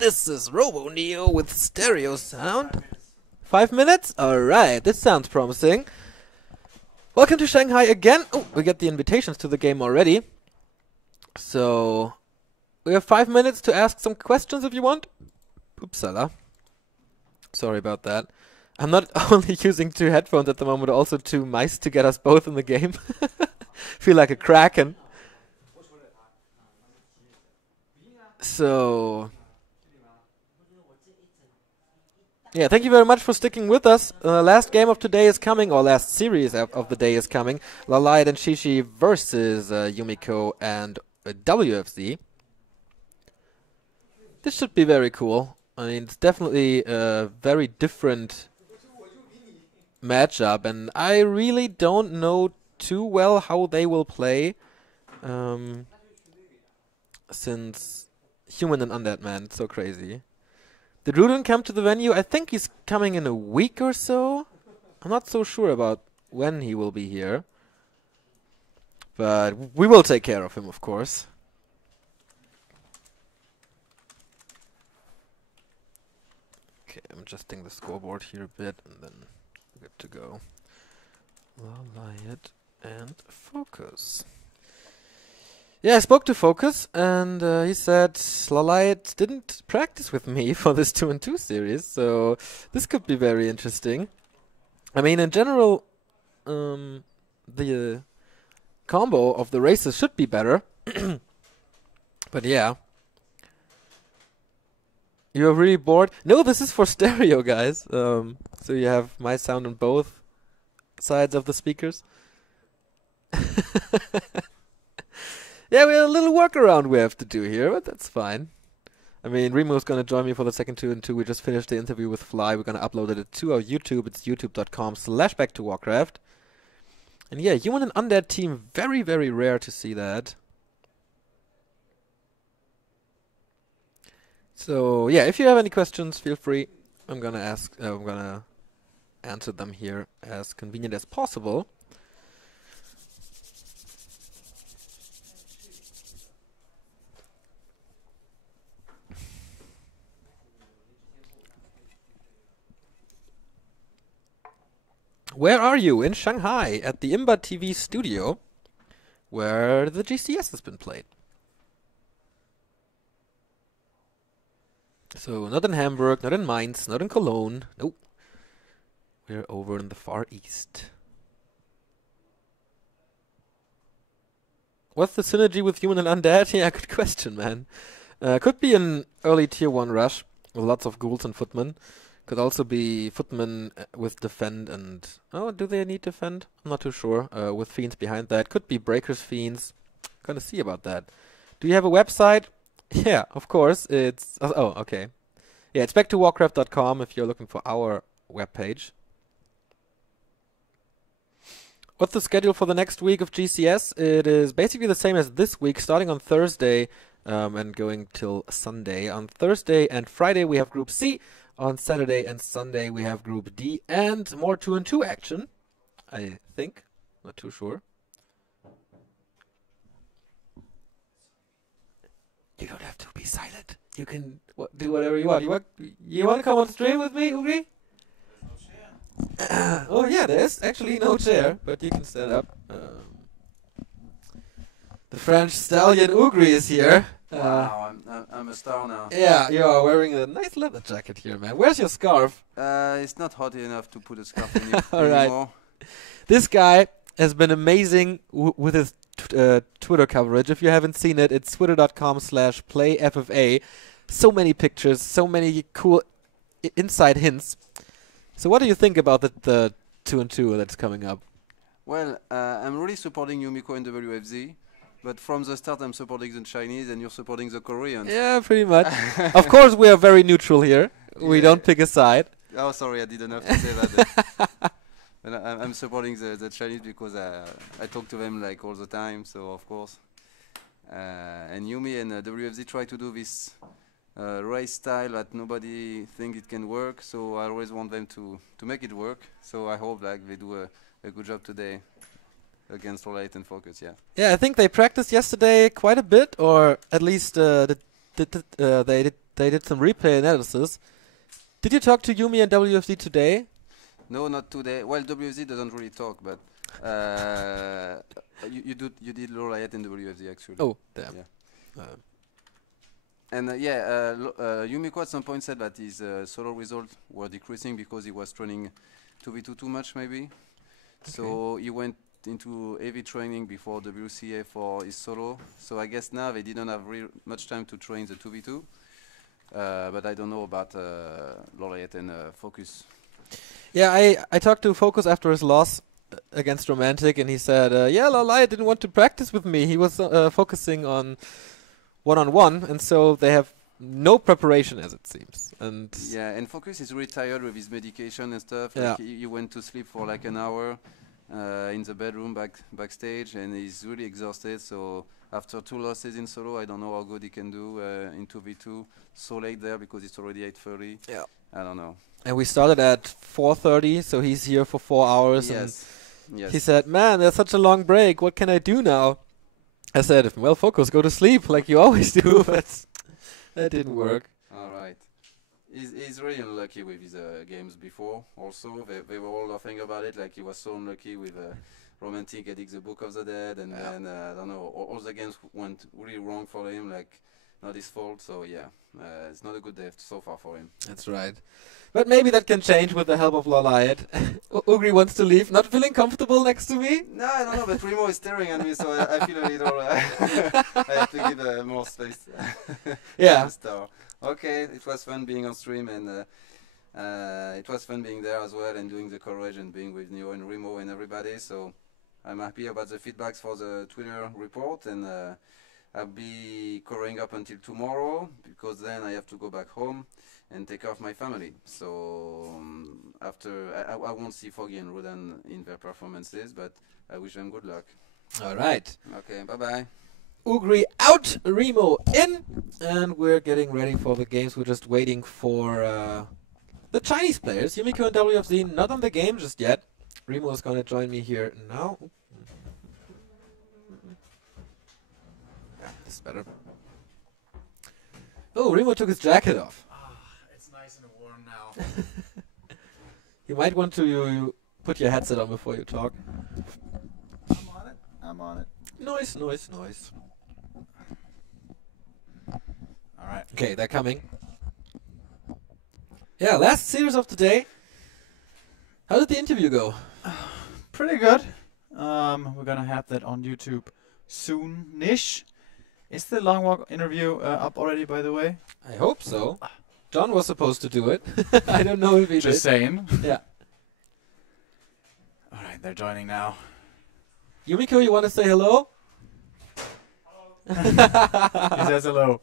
This is Robo Neo with stereo sound. 5 minutes? Alright, this sounds promising. Welcome to Shanghai again. Oh, we get the invitations to the game already. So, we have 5 minutes to ask some questions if you want. Oopsala. Sorry about that. I'm not only using 2 headphones at the moment, also 2 mice to get us both in the game. Feel like a kraken. So, yeah, thank you very much for sticking with us. Last game of today is coming, or last series of the day is coming. Lawliet and Shishi versus Yumiko and WFZ. This should be very cool. I mean, it's definitely a very different matchup, and I really don't know too well how they will play. Since Human and Undead Man, it's so crazy. Did Rudin come to the venue? I think he's coming in a week or so. I'm not so sure about when he will be here. But we will take care of him, of course. Okay, I'm adjusting the scoreboard here a bit, and then we're good to go. Lawliet and FoCuS. Yeah, I spoke to FoCuS, and he said Lawliet didn't practice with me for this 2-2 series, so this could be very interesting. I mean, in general, the combo of the races should be better. But yeah. You're really bored? No, this is for stereo, guys. So you have my sound on both sides of the speakers. Yeah, we have a little workaround we have to do here, but that's fine. I mean, Remo's going to join me for the second 2-2. We just finished the interview with Fly. We're going to upload it to our YouTube. It's youtube.com/backtowarcraft. And yeah, Human and Undead team, very, very rare to see that. So yeah, if you have any questions, feel free. I'm going to answer them here as convenient as possible. Where are you? In Shanghai, at the Imba TV studio, where the GCS has been played. So, not in Hamburg, not in Mainz, not in Cologne. Nope. We're over in the Far East. What's the synergy with Human and Undead? Yeah, good question, man. Could be an early tier 1 rush with lots of ghouls and footmen. Could also be footmen with defend and... Oh, do they need defend? I'm not too sure. With fiends behind that. Could be breakers fiends. Gonna see about that. Do you have a website? Yeah, of course. It's... Oh, okay. Yeah, it's backtowarcraft.com if you're looking for our webpage. What's the schedule for the next week of GCS? It is basically the same as this week, starting on Thursday and going till Sunday. On Thursday and Friday we have Group C. On Saturday and Sunday we have Group D and more 2-2 action, I think. Not too sure. You don't have to be silent. You can do whatever you want. You want to come on stream with me, Ugri? Oh yeah, there's actually no chair, but you can stand up. The French stallion Ugri is here. Wow, I'm a star now. Yeah, you are wearing a nice leather jacket here, man. Where's your scarf? It's not hot enough to put a scarf in it All anymore. right. This guy has been amazing with his Twitter coverage. If you haven't seen it, it's twitter.com/playffa. So many pictures, so many cool inside hints. So what do you think about the 2-2 that's coming up? Well, I'm really supporting Yumiko and WFZ. But from the start, I'm supporting the Chinese and you're supporting the Koreans. Yeah, pretty much. Of course, we are very neutral here. We don't pick a side. Oh, sorry, I didn't have to say that. But I'm supporting the Chinese because I talk to them like all the time, so of course. And Yumi and WFZ try to do this race style that nobody think it can work, so I always want them to make it work. So I hope like they do a good job today. Against Lawliet and FoCuS, yeah. Yeah, I think they practiced yesterday quite a bit, or at least they they did some replay analysis. Did you talk to Yumi and WFZ today? No, not today. Well, WFZ doesn't really talk, but you did Lawliet in WFZ actually. Oh, damn. Yeah. And Yumiko at some point said that his solo results were decreasing because he was training 2v2 too much, maybe. Okay. So he went into heavy training before WCA for his solo. So I guess now they didn't have much time to train the 2v2. But I don't know about Lawliet and FoCuS. Yeah, I talked to FoCuS after his loss against Romantic, and he said, Lawliet didn't want to practice with me. He was focusing on one-on-one, and so they have no preparation, as it seems. And yeah, and FoCuS is really tired with his medication and stuff. Yeah. Like he went to sleep for like an hour in the bedroom backstage, and he's really exhausted. So after 2 losses in solo, I don't know how good he can do in 2v2 so late there, because it's already 8:30. Yeah, I don't know. And we started at 4:30, so he's here for 4 hours. Yes. And he said, "Man, there's such a long break. What can I do now?" I said, "Well, FoCuS, go to sleep like you always do." But that didn't work. All right. He's really unlucky with his games before. Also, they were all laughing about it. Like he was so unlucky with Romantic getting the Book of the Dead, and then I don't know, all the games went really wrong for him. Like not his fault. So yeah, it's not a good day so far for him. That's right. But maybe that can change with the help of Lawliet. Ugri wants to leave. Not feeling comfortable next to me? No, I don't know, but Remo is staring at me, so I feel a little... I have to give more space. Yeah. Okay, it was fun being on stream, and it was fun being there as well, and doing the coverage and being with Neo and Remo and everybody. So I'm happy about the feedbacks for the Twitter report, and I'll be covering up until tomorrow, because then I have to go back home and take care of my family. So after, I won't see Foggy and Rudan in their performances, but I wish them good luck. All right. Okay, bye-bye. Ugri out, Remo in, and we're getting ready for the games. We're just waiting for the Chinese players. Yumiko and WFZ not on the game just yet. Remo is going to join me here now. Yeah, this is better. Oh, Remo took his jacket off. It's nice and warm now. You might want to you put your headset on before you talk. I'm on it. Noise, noise, noise. Alright. Okay, they're coming. Yeah, last series of the day. How did the interview go? Pretty good. We're gonna have that on YouTube soon-ish. Is the long walk interview up already, by the way? I hope so. John was supposed to do it. I don't know if he Just did. saying. Yeah. Alright, they're joining now. Yumiko, you want to say hello? He says hello.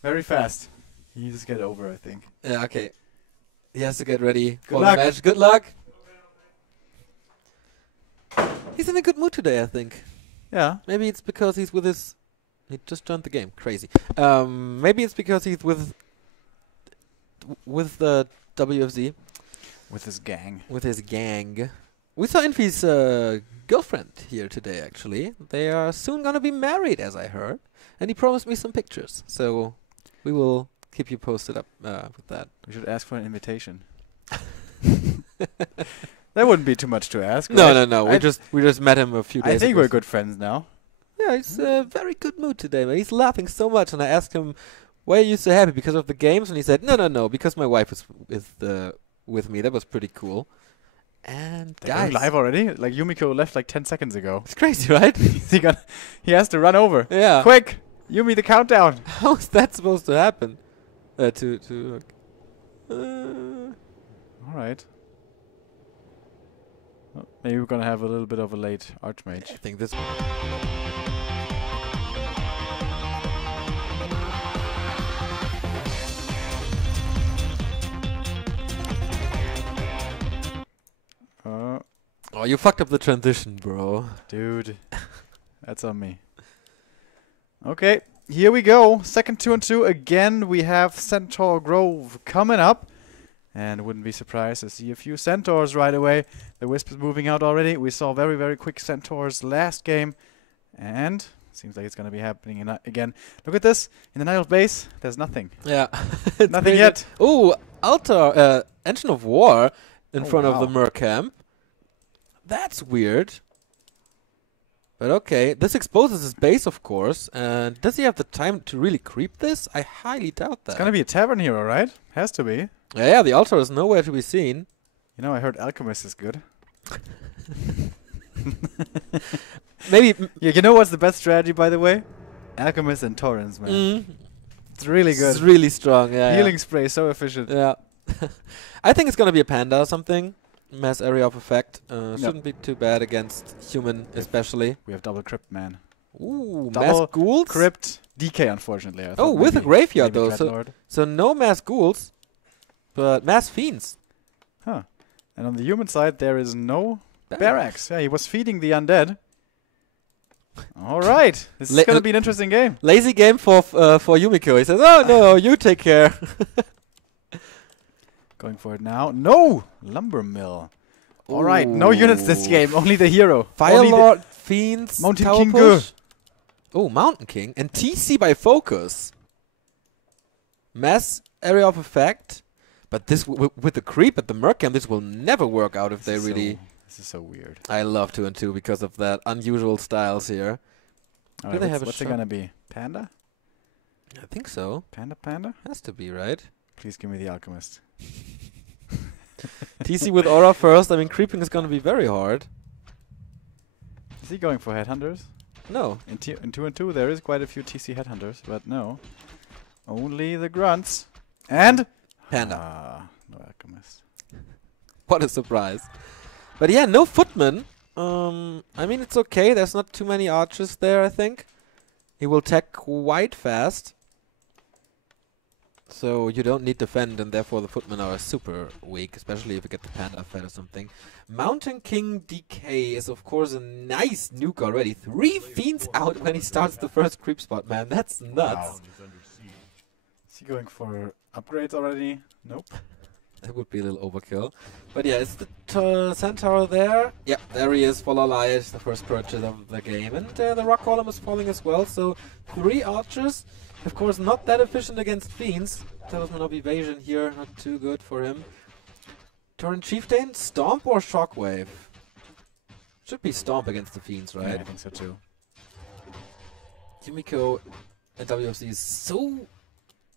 Very fast. He just get over, I think. Yeah, okay. He has to get ready for luck. the match. Good luck. He's in a good mood today, I think. Yeah. Maybe it's because he's with his... He just joined the game. Crazy. Maybe it's because he's with the WFZ. With his gang. With his gang. We saw Infi's girlfriend here today, actually. They are soon going to be married, as I heard. And he promised me some pictures. So we will keep you posted up with that. We should ask for an invitation. That wouldn't be too much to ask. No, right? no, no. We just met him a few days ago. I think we're good friends now. Yeah, he's in a very good mood today, man. He's laughing so much. And I asked him, why are you so happy? Because of the games? And he said, no, because my wife is with me. That was pretty cool. And They're guys, going live already? Like Yumiko left like 10 seconds ago. it's crazy, right? He has to run over. Yeah. Quick! Yumi, the countdown! How is that supposed to happen? Alright. Well, maybe we're gonna have a little bit of a late Archmage. I think this... Oh, you fucked up the transition, bro. Dude, that's on me. Okay, here we go. Second 2-on-2. Again, we have Centaur Grove coming up. And wouldn't be surprised to see a few Centaurs right away. The Wisp is moving out already. We saw very, very quick Centaurs last game. And Seems like it's going to be happening again. Look at this. In the Nile base, there's nothing. Yeah. Nothing yet. Oh, Altar, Engine of War in Oh, front of the wow. Merc camp. That's weird. But okay, this exposes his base, of course. And does he have the time to really creep this? I highly doubt that. It's going to be a tavern hero, right? Has to be. Yeah, the Altar is nowhere to be seen. You know, I heard Alchemist is good. Maybe. Yeah, you know what's the best strategy, by the way? Alchemist and Torrents, man. Mm, It's really good. it's really strong. Yeah. Healing spray, so efficient. Yeah. I think it's gonna be a panda or something. Mass area of effect. Shouldn't be too bad against human, especially. We have double crypt, man. Ooh, Double mass ghouls. Crypt, DK, unfortunately. I Oh, thought with a maybe- graveyard maybe though. So, Dreadlord. so no mass ghouls, but mass fiends. Huh. And on the human side, there is no Barracks. barracks. Yeah, he was feeding the undead. All right. This is La- going to be an interesting game. Lazy game for Yumiko. He says, "Oh no, you take care." Going for it now. No! Lumber mill. All right. No units this Ooh. game. Only the hero. Fire Only the- Lord, fiends, Mountain tower King push. Oh, Mountain King and TC by FoCuS. Mass area of effect, but this with the creep at the Merc camp, this will never work out if they This is really. This is so weird. I love 2 and 2 because of that unusual styles here. All Do right, they have a what's it shot? going to be? Panda? I think so. Panda? Has to be, right? Please give me the Alchemist. TC with aura first. I mean, creeping is going to be very hard. Is he going for headhunters? No. In 2 and 2, there is quite a few TC headhunters, but no. Only the grunts. And? Panda. No Alchemist. What a surprise. But yeah, no footman. I mean, it's okay. There's not too many archers there, I think. He will tech quite fast. So you don't need defend, and therefore the footmen are super weak, especially if you get the panda fed or something. Mountain King DK is, of course, a nice nuke already. 3 fiends out when he starts the first creep spot, man. That's nuts. Is he going for upgrades already? Nope. That would be a little overkill. But yeah, is the Centaur there? Yeah, there he is for Lawliet, the first purchase of the game. And the Rock Column is falling as well, so 3 archers. Of course, not that efficient against fiends. Talisman of Evasion here, not too good for him. Torrent Chieftain, Stomp or Shockwave? Should be Stomp against the fiends, Yeah, right? I think so too. Yumiko at WFZ is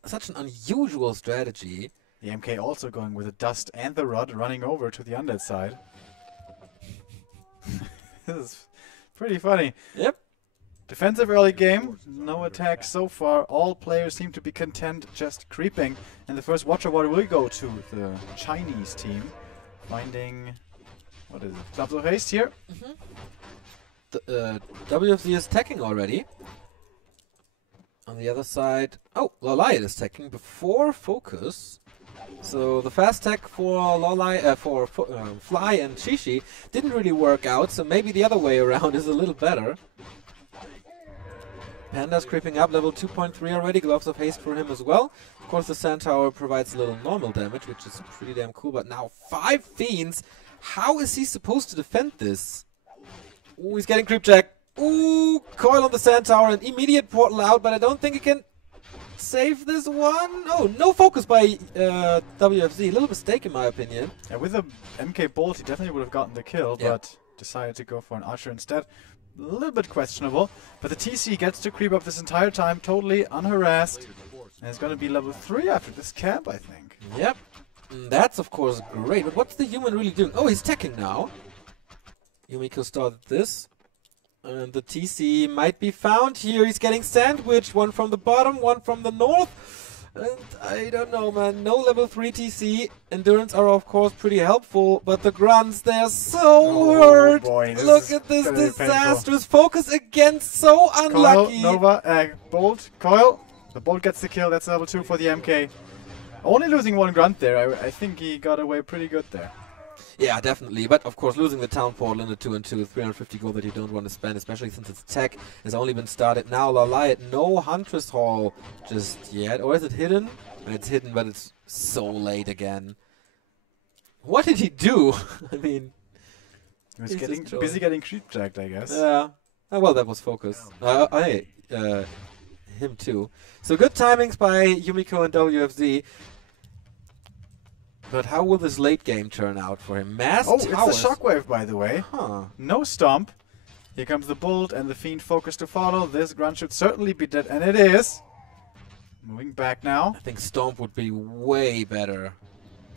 such an unusual strategy. The MK also going with the dust and the rod running over to the undead side. This is pretty funny. Yep. Defensive early game, no attack so far. All players seem to be content just creeping. And the first Watcher Water will go to the Chinese team. Finding, what is it, Clubs of Haste here. The WFZ is teching already. On the other side, oh, Lawliet is teching before FoCuS. So the fast tech for Lawliet, Fly and Shishi didn't really work out. So maybe the other way around is a little better. Panda's creeping up, level 2.3 already. Gloves of Haste for him as well. Of course, the Centaur provides a little normal damage, which is pretty damn cool. But now 5 fiends. How is he supposed to defend this? Ooh, he's getting creep check. Ooh, coil on the Centaur and immediate portal out, but I don't think he can save this one. Oh, no focus by WFZ. A little mistake in my opinion. Yeah, with the MK Bolt, he definitely would have gotten the kill, Yeah. but decided to go for an Archer instead. A little bit questionable, but the TC gets to creep up this entire time, totally unharassed. And it's going to be level 3 after this camp, I think. Yep. That's of course great, but what's the human really doing? Oh, he's teching now. Yumiko started this. And the TC might be found here. He's getting sandwiched. One from the bottom, one from the north. And I don't know, man. No level 3 TC. Endurance are, of course, pretty helpful. But the grunts, they're so hurt. Boy, Look at this very disastrous FoCuS again. So unlucky. Coil, Nova, Bolt, Coil. The Bolt gets the kill. That's level 2 for the MK. Only losing 1 grunt there. I think he got away pretty good there. Yeah, definitely. But of course, losing the town portal in the 2 and 2, 350 gold that you don't want to spend, especially since its tech has only been started now. Lawliet, no Huntress Hall just yet. Or is it hidden? It's hidden, but it's so late again. What did he do? I mean, He was He's getting just busy getting creep jacked, I guess. yeah. Oh, well, that was FoCuS. Hey, him too. So good timings by Yumiko and WFZ. But how will this late game turn out for him? Mass Oh, towers. it's the Shockwave, by the way. Huh. No Stomp. Here comes the Bolt and the Fiend FoCuS to follow. This Grunt should certainly be dead, and it is. Moving back now. I think Stomp would be way better.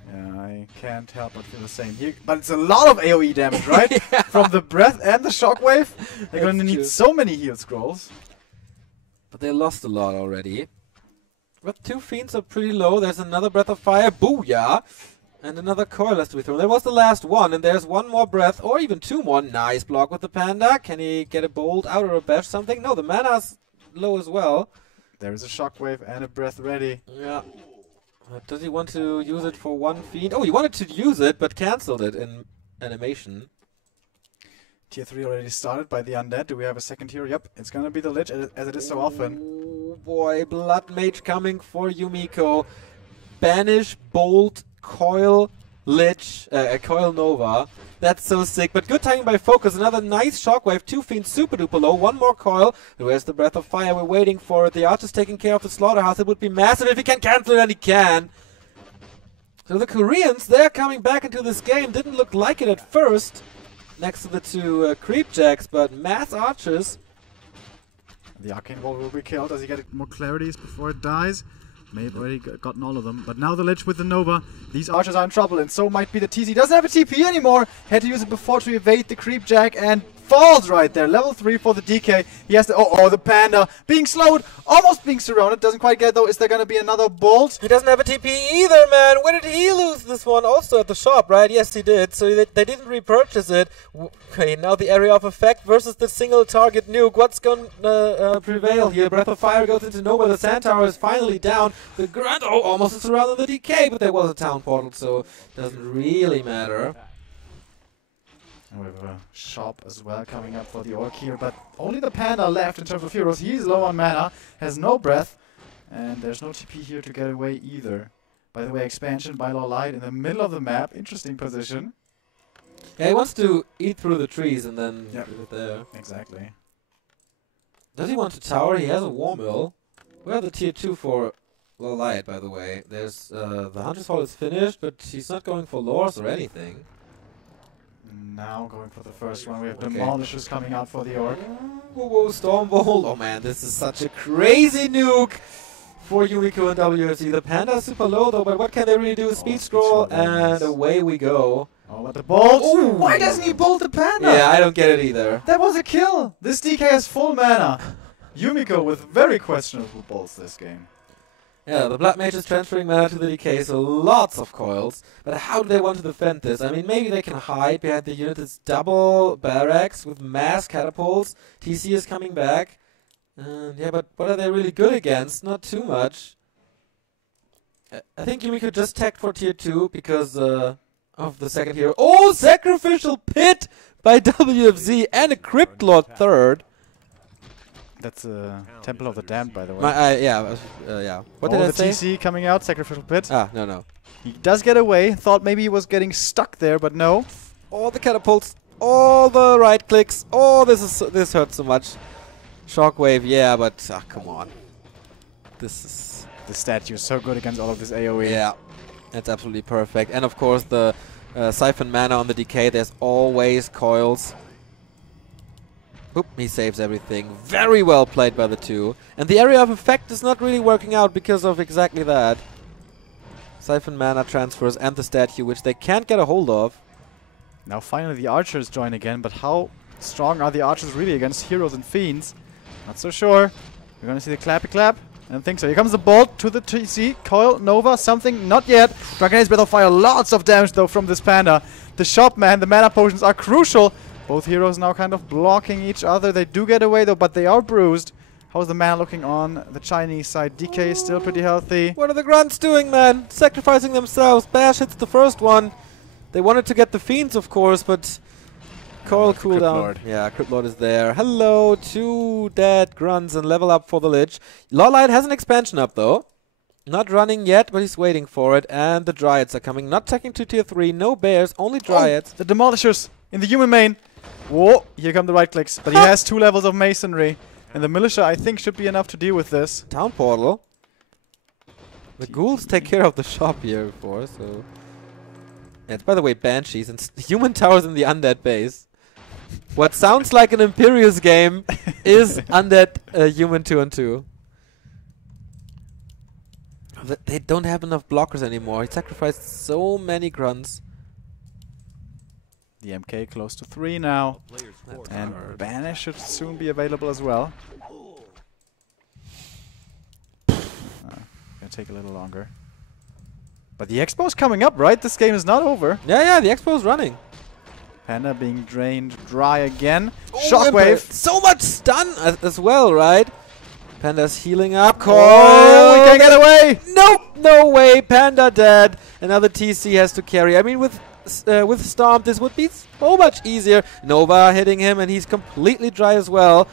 Yeah, I can't help but feel the same here. But it's a lot of AoE damage, right? Yeah. From the Breath and the Shockwave. They're going to That's need true. so many heal scrolls. But they lost a lot already. But 2 Fiends are pretty low. There's another Breath of Fire. Booyah! And another coil has to be thrown. There was the last one, and there's one more Breath, or even 2 more. Nice block with the Panda. Can he get a Bolt out or a Bash something? No, the mana's low as well. There is a Shockwave and a Breath ready. Yeah. Does he want to use it for 1 Fiend? Oh, he wanted to use it, but cancelled it in animation. Tier 3 already started by the Undead. Do we have a second hero? Yep, it's going to be the Lich, as it is so often. Oh boy, Blood Mage coming for Yumiko. Banish, Bolt, Coil, Lich, Coil Nova. That's so sick. But good timing by FoCuS. Another nice Shockwave. 2 Fiends super duper low. 1 more Coil. Where's the Breath of Fire? We're waiting for it. The Archer's taking care of the Slaughterhouse. It would be massive if he can cancel it, and he can. So the Koreans, they're coming back into this game. Didn't look like it at first. Next to the 2 Creep Jacks, but mass Archers. The Arcane Wall will be killed. Does he get more clarities before it dies? May have already gotten all of them. But now the Lich with the Nova. These Archers are in trouble, and so might be the TC. Doesn't have a TP anymore. Had to use it before to evade the Creep Jack, and falls right there. Level 3 for the DK. He has to... Oh, the Panda. Being slowed. Almost being surrounded. Doesn't quite get it, though. Is there going to be another Bolt? He doesn't have a TP either, man. Where did he lose this one? Also at the shop, right? Yes, he did. So they didn't repurchase it. Okay, now the area of effect versus the single target nuke. What's going to prevail here? Breath of Fire goes into nowhere. The Sand Tower is finally down. The Grunt, oh, almost surrounded the DK, but there was a town portal, so it doesn't really matter. And we have a shop as well coming up for the Orc here, but only the Panda left in terms of heroes. He's low on mana, has no breath, and there's no TP here to get away either. By the way, expansion by Lawliet in the middle of the map. Interesting position. Yeah, he wants to eat through the trees and then Yep. leave it there. Exactly. Does he want to tower? He has a War Mill. We have the tier 2 for Lawliet, by the way. There's the Hunter's Hall is finished, but he's not going for lores or anything. Now going for the first one. We have Okay. Demolishers coming out for the Orc. Whoa, whoa, Stormbolt. Oh man, this is such a crazy nuke for Yumiko and WFZ. The Panda is super low though, but what can they really do? Speed scroll, and away we go. Oh, but the Bolt! Ooh. Why doesn't he bolt the Panda? Yeah, I don't get it either. That was a kill! This DK has full mana. Yumiko with very questionable bolts this game. Yeah, the Blood Mage is transferring mana to the DK, so lots of coils. But how do they want to defend this? I mean, maybe they can hide behind the unit. It's double barracks with mass catapults. TC is coming back. And yeah, but what are they really good against? Not too much. I think Yumiko just tagged for tier 2 because of the second hero. Oh, Sacrificial Pit by WFZ and a Crypt Lord third. That's Temple of the Damned, by the way. Yeah. What did I the say? TC coming out, Sacrificial Pit. Ah, no. He does get away. Thought maybe he was getting stuck there, but no. All the catapults, all the right clicks. Oh, this hurts so much. Shockwave, yeah, but come on. This is... The statue is so good against all of this AoE. Yeah, it's absolutely perfect. And of course the Siphon Mana on the DK, there's always coils. Oop, he saves everything. Very well played by the 2. And the area of effect is not really working out because of exactly that. Siphon Mana transfers and the statue, which they can't get a hold of. Now finally the archers join again, but how strong are the archers really against heroes and fiends? Not so sure. We're gonna see the clappy clap. I don't think so. Here comes the bolt to the TC. Coil, Nova, something, not yet. Dragon Breath of Fire, lots of damage though from this Panda. The shop man, the mana potions are crucial. Both heroes now kind of blocking each other. They do get away though, but they are bruised. How's the mana looking on the Chinese side? DK is still pretty healthy. What are the grunts doing, man? Sacrificing themselves. Bash hits the first one. They wanted to get the fiends, of course, but coil cooldown. Yeah, Crypt Lord is there. Hello, 2 dead grunts and level up for the Lich. Lawliet has an expansion up though. Not running yet, but he's waiting for it. And the Dryads are coming. Not taking to tier 3. No bears, only Dryads. Oh, the Demolishers in the human main. Whoa, here come the right clicks. But he has 2 levels of masonry. And the militia, I think, should be enough to deal with this. Town portal. The ghouls take care of the shop here before, so... Yeah, it's, by the way, banshees and human towers in the undead base. What sounds like an Imperius game is undead human 2-on-2. They don't have enough blockers anymore. He sacrificed so many grunts. The MK close to 3 now. And Banish should soon be available as well. Gonna take a little longer. But the Expo's coming up, right? This game is not over. Yeah, the Expo's running. Panda being drained dry again. Oh, Shockwave. So much stun as well, right? Panda's healing up. Oh, he can't get away! Nope, no way. Panda dead. Another TC has to carry. I mean, with Storm, this would be so much easier. Nova hitting him, and he's completely dry as well.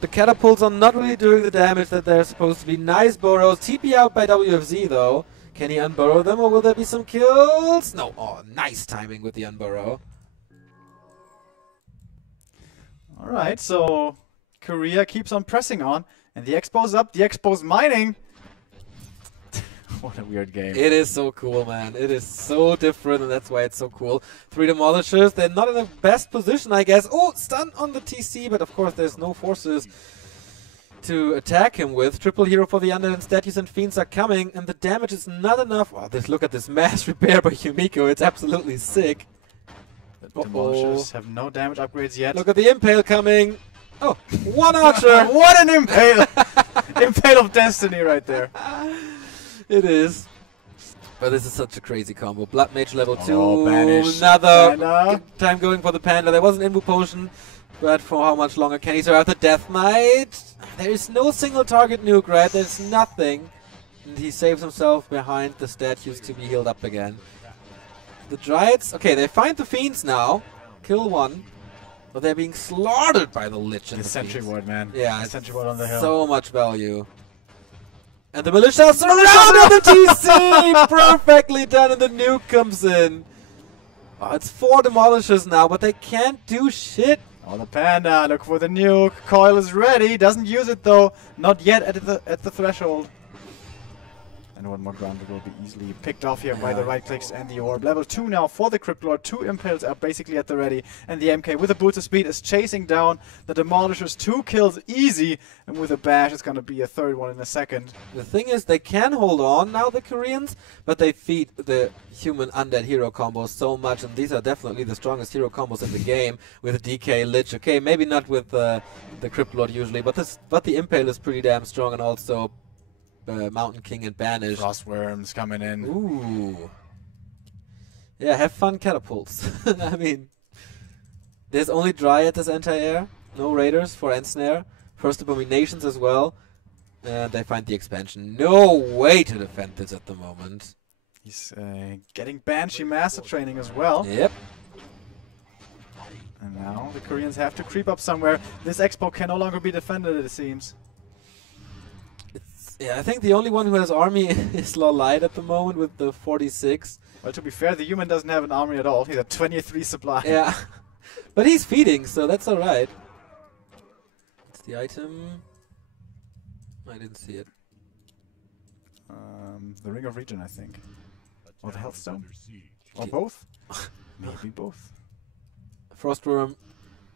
The catapults are not really doing the damage that they're supposed to be. Nice burrows. TP out by WFZ, though. Can he unburrow them, or will there be some kills? No. Oh, nice timing with the unburrow. Alright, so Korea keeps on pressing on. And the Expo's up. The Expo's mining. What a weird game. It is so cool, man. It is so different, and that's why it's so cool. 3 demolishers. They're not in the best position, I guess. Oh, stun on the TC, but of course there's no forces to attack him with. Triple hero for the undead, and statues and fiends are coming, and the damage is not enough. Oh, look at this mass repair by Yumiko. It's absolutely sick. The demolishers have no damage upgrades yet. Look at the impale coming. Oh, 1 archer. What an impale! Impale of destiny right there. It is. But this is such a crazy combo. Blood Mage level 2. Oh, Banish. Another time going for the Panda. There was an Invu Potion, but for how much longer can he survive the Death Knight? There is no single target nuke, right? There's nothing. And he saves himself behind the statues to be healed up again. The Dryads, okay, they find the Fiends now. Kill 1. But they're being slaughtered by the Lich and the Sentry Fiends. Ward, man. Yeah, the Sentry Ward on the hill. So much value. And the militia surrounded the TC! Perfectly done, and the nuke comes in. Oh, it's 4 demolishers now, but they can't do shit. Oh, the Panda, look for the nuke. Coil is ready, doesn't use it though. Not yet at the threshold. And 1 more ground will be easily picked off here by the right clicks and the orb. Level 2 now for the Crypt Lord. 2 impales are basically at the ready. And the MK with a boost of speed is chasing down the demolishers. 2 kills easy. And with a bash, it's going to be a 3rd one in a second. The thing is, they can hold on now, the Koreans, but they feed the human undead hero combos so much. And these are definitely the strongest hero combos in the game with DK, Lich. Okay, maybe not with the Crypt Lord usually, but the impale is pretty damn strong, and also Mountain King and Banish. Frostworms coming in. Ooh. Yeah, have fun catapults. I mean, there's only Dryad this anti-air. No Raiders for Ensnare. First Abominations as well. And they find the expansion. No way to defend this at the moment. He's getting Banshee Master Training as well. Yep. And now the Koreans have to creep up somewhere. This Expo can no longer be defended, it seems. Yeah, I think the only one who has army is Lawliet at the moment with the 46. Well, to be fair, the human doesn't have an army at all. He's at 23 supply. Yeah. But he's feeding, so that's alright. What's the item? I didn't see it. The Ring of Regen, I think. Or the Health Stone. Or both? Maybe both. Frostworm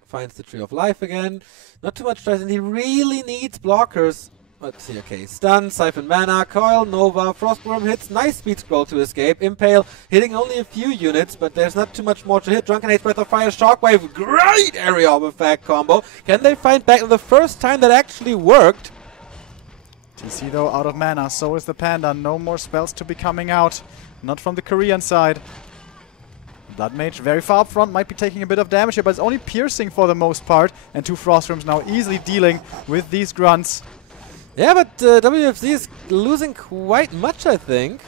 finds the Tree of Life again. Not too much stress, and he really needs blockers. Let's see, okay. Stun, Siphon Mana, Coil, Nova, Frostworm hits, nice speed scroll to escape. Impale hitting only a few units, but there's not too much more to hit. Drunken Haze, Breath of Fire, Shockwave, great area of effect combo. Can they find back the first time that actually worked? TC though out of mana, so is the Panda. No more spells to be coming out. Not from the Korean side. Blood Mage very far up front, might be taking a bit of damage here, but it's only piercing for the most part. And 2 Frostworms now easily dealing with these grunts. Yeah, but WFZ is losing quite much, I think.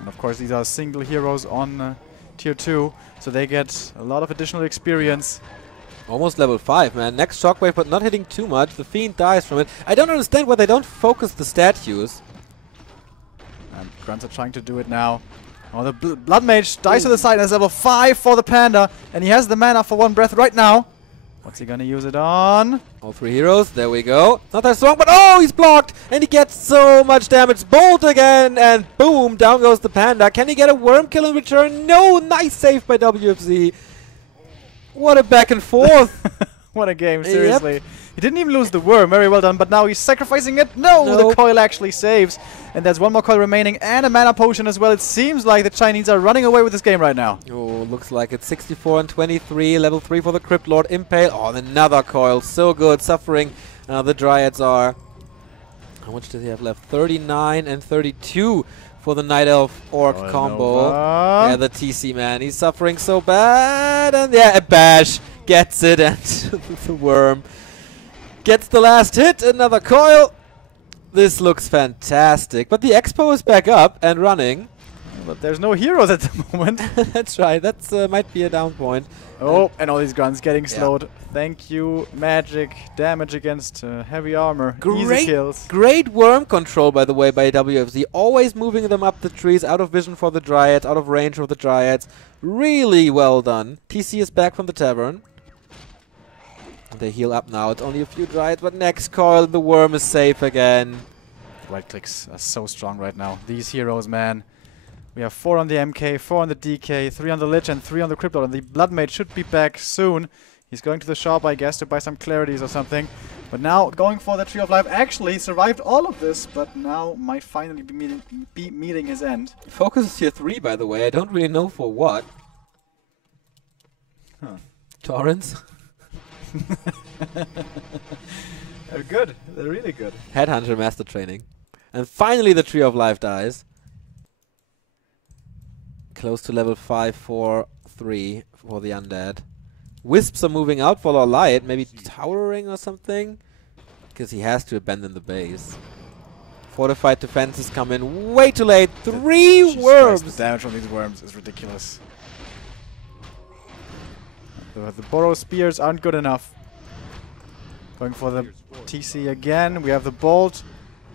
And of course, these are single heroes on Tier 2, so they get a lot of additional experience. Almost level 5, man. Next Shockwave, but not hitting too much. The Fiend dies from it. I don't understand why they don't focus the statues. And grunts are trying to do it now. Oh, the Blood Mage dies to the side. That's level 5 for the Panda. And he has the mana for one breath right now. What's he gonna use it on? All 3 heroes, there we go. Not that strong, but oh, he's blocked! And he gets so much damage. Bolt again, and boom, down goes the Panda. Can he get a worm kill in return? No, nice save by WFZ. What a back and forth. What a game, seriously. Yep. He didn't even lose the worm, very well done, but now he's sacrificing it. No, nope. The coil actually saves. And there's one more coil remaining and a mana potion as well. It seems like the Chinese are running away with this game right now. Oh, looks like it's 64 and 23. Level 3 for the Crypt Lord. Impale. Oh, another coil. So good. Suffering. The Dryads are... How much does he have left? 39 and 32 for the Night Elf Orc combo. Yeah, the TC man. He's suffering so bad. And yeah, a bash gets it. And the worm gets the last hit. Another coil. This looks fantastic. But the Expo is back up and running. But there's no heroes at the moment. That's right. That's might be a down point. Oh, and all these guns getting slowed. Thank you, Magic. Damage against heavy armor. Easy kills. Great worm control, by the way, by WFZ. Always moving them up the trees, out of vision for the Dryads, out of range for the Dryads. Really well done. TC is back from the tavern. They heal up now. It's only a few Dryads, but next coil, the worm is safe again. Right clicks are so strong right now. These heroes, man. We have 4 on the MK, 4 on the DK, 3 on the Lich, and 3 on the Crypt Lord. And the Blood Mage should be back soon. He's going to the shop, I guess, to buy some clarities or something. But now going for the Tree of Life. Actually, he survived all of this, but now might finally be meeting his end. FoCuS is tier 3, by the way. I don't really know for what. Huh. Torrents? They're good. They're really good. Headhunter Master Training. And finally the Tree of Life dies. Close to level 5, 4, 3 for the Undead. Wisps are moving out for Lawliet. Maybe towering or something? Because he has to abandon the base. Fortified defenses come in way too late. 3 worms! The damage from these worms is ridiculous. The Burrow Spears aren't good enough. Going for the TC again. We have the Bolt.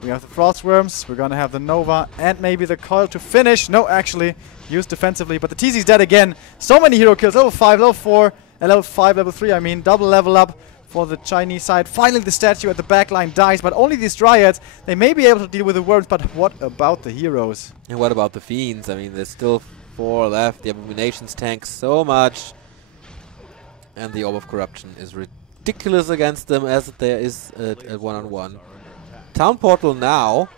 We have the Frost Worms. We're going to have the Nova and maybe the Coil to finish. No, actually, used defensively. But the TC's dead again. So many hero kills. Level 5, level 4, and level 5, level 3. I mean, double level up for the Chinese side. Finally, the statue at the back line dies. But only these Dryads, they may be able to deal with the worms. But what about the heroes? And what about the Fiends? I mean, there's still 4 left. The Abominations tank so much. And the Orb of Corruption is ridiculous against them as there is a one-on-one. Town Portal now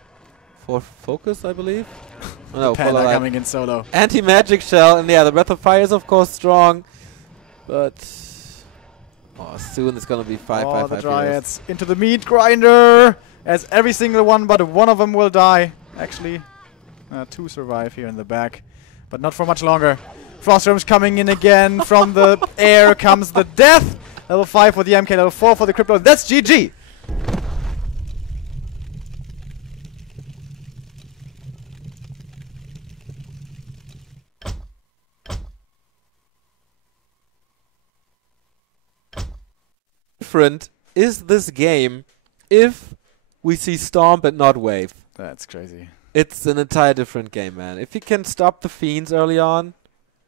for FoCuS, I believe. Oh, no, Panda coming in solo. Anti-Magic Shell, and yeah, the Breath of Fire is of course strong, but soon it's gonna be 5-5-5. The Dryads into the meat grinder, as every single one but one of them will die. Actually, 2 survive here in the back, but not for much longer. Frostworms coming in again. From the air comes the death. Level 5 for the MK, level 4 for the Crypt Lord. That's GG! Different is this game if we see Storm but not Wave. That's crazy. It's an entire different game, man. If you can stop the Fiends early on.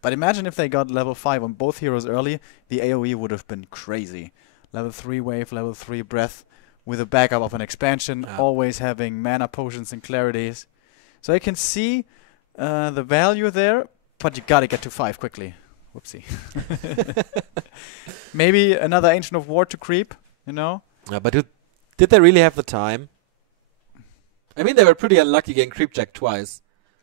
But imagine if they got level 5 on both heroes early, the AoE would have been crazy. Level 3 Wave, level 3 Breath, with a backup of an expansion, always having mana potions and clarities. So I can see the value there, but you gotta get to 5 quickly. Whoopsie. Maybe another Ancient of War to creep, you know? But did they really have the time? I mean, they were pretty unlucky getting creep jacked twice.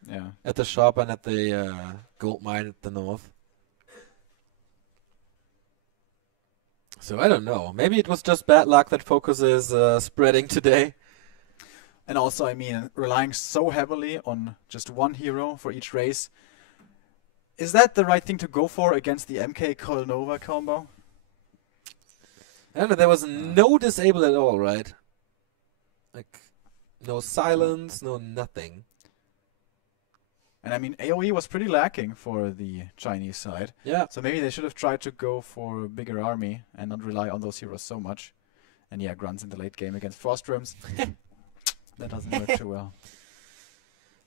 Yeah. At the shop and at the gold mine at the north. So I don't know. Maybe it was just bad luck that FoCuS is spreading today. And also, I mean, relying so heavily on just one hero for each race. Is that the right thing to go for against the MK Col Nova combo? I don't know. There was no disable at all, right? Like, no silence, no nothing. And I mean, AoE was pretty lacking for the Chinese side. Yeah. So maybe they should have tried to go for a bigger army and not rely on those heroes so much. And yeah, Grunts in the late game against Frostworms. That doesn't work too well.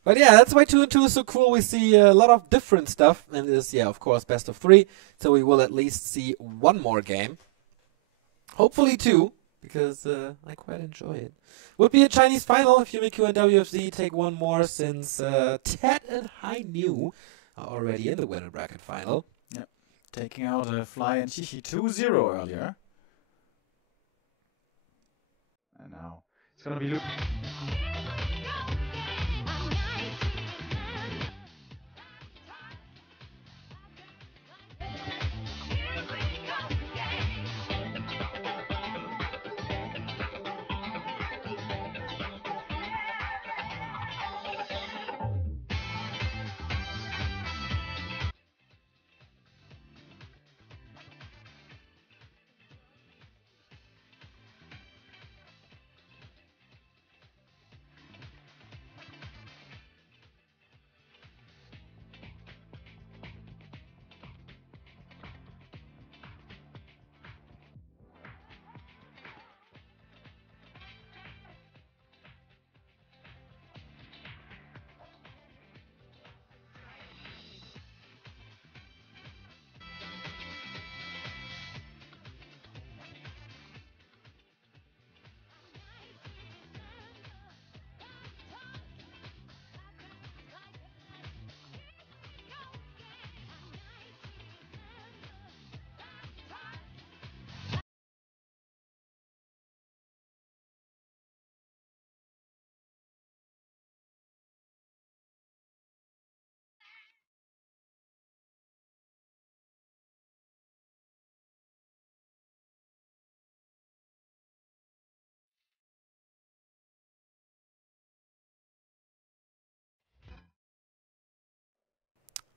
But yeah, that's why 2-2 is so cool. We see a lot of different stuff, and it is, yeah, of course, best of 3. So we will at least see one more game. Hopefully 2, because I quite enjoy it. Would be a Chinese final if Yumiko and WFZ take one more, since Ted and Hai New are already in the winner bracket final. Yep. Taking out Fly and Chichi 2-0 earlier. And now it's going to be Luke.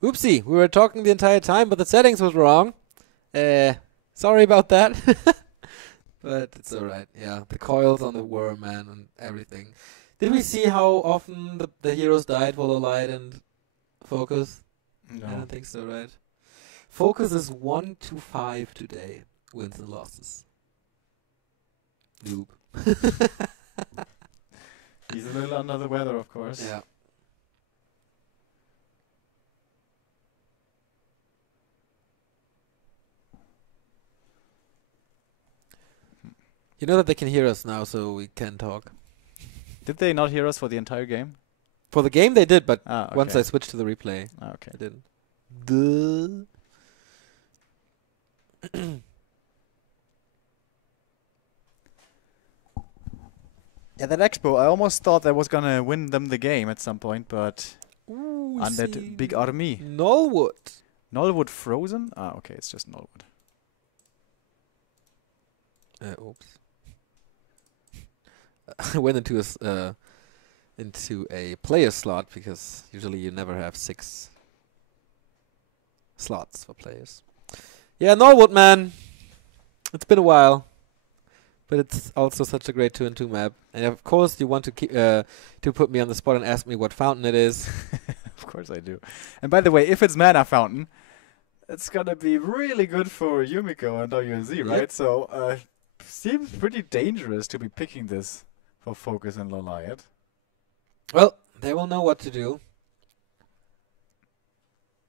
Oopsie, we were talking the entire time, but the settings was wrong. Sorry about that. But it's alright, yeah. The coils on the worm, man, and everything. Did we see how often the heroes died for Lawliet and FoCuS? No. I don't think so, right? FoCuS is 1-5 today. Wins and losses. Noob. He's a little under the weather, of course. Yeah. You know that they can hear us now, so we can talk. Did they not hear us for the entire game? For the game they did, but Okay. once I switched to the replay, Okay. I didn't. Duh. Yeah, that Expo, I almost thought I was gonna win them the game at some point, but Ooh, on see. that big army. Nullwood. Nullwood frozen? Ah, okay, it's just Nullwood. Oops. I went into a player slot because usually you never have 6 slots for players. Yeah, Nullwood, man. It's been a while, but it's also such a great 2-2 map. And of course, you want to keep to put me on the spot and ask me what fountain it is. Of course I do. And by the way, if it's Mana Fountain, it's gonna be really good for Yumiko and WZ, right? Yep. So, seems pretty dangerous to be picking this for FoCuS and Lawliet. Well, they will know what to do.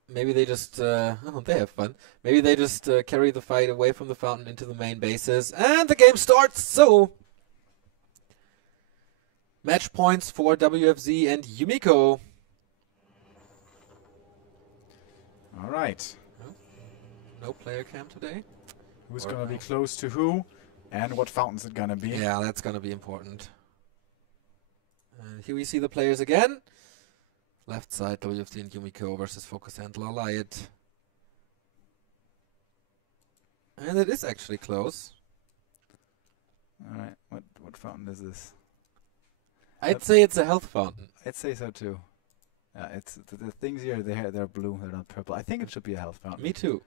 Maybe they just, oh, they have fun. Maybe they just carry the fight away from the fountain into the main bases. And the game starts, so... Match points for WFZ and Yumiko. All right. No player cam today. Who's Or gonna be no. close to who? And what fountain's it gonna be? Yeah, that's gonna be important. Here we see the players again. Left side, WFZ and Yumiko versus FoCuS and Lawliet. And it is actually close. All right. What fountain is this? I'd say it's a health fountain. I'd say so too. It's the things here. They're blue. They're not purple. I think it should be a health fountain. Me too.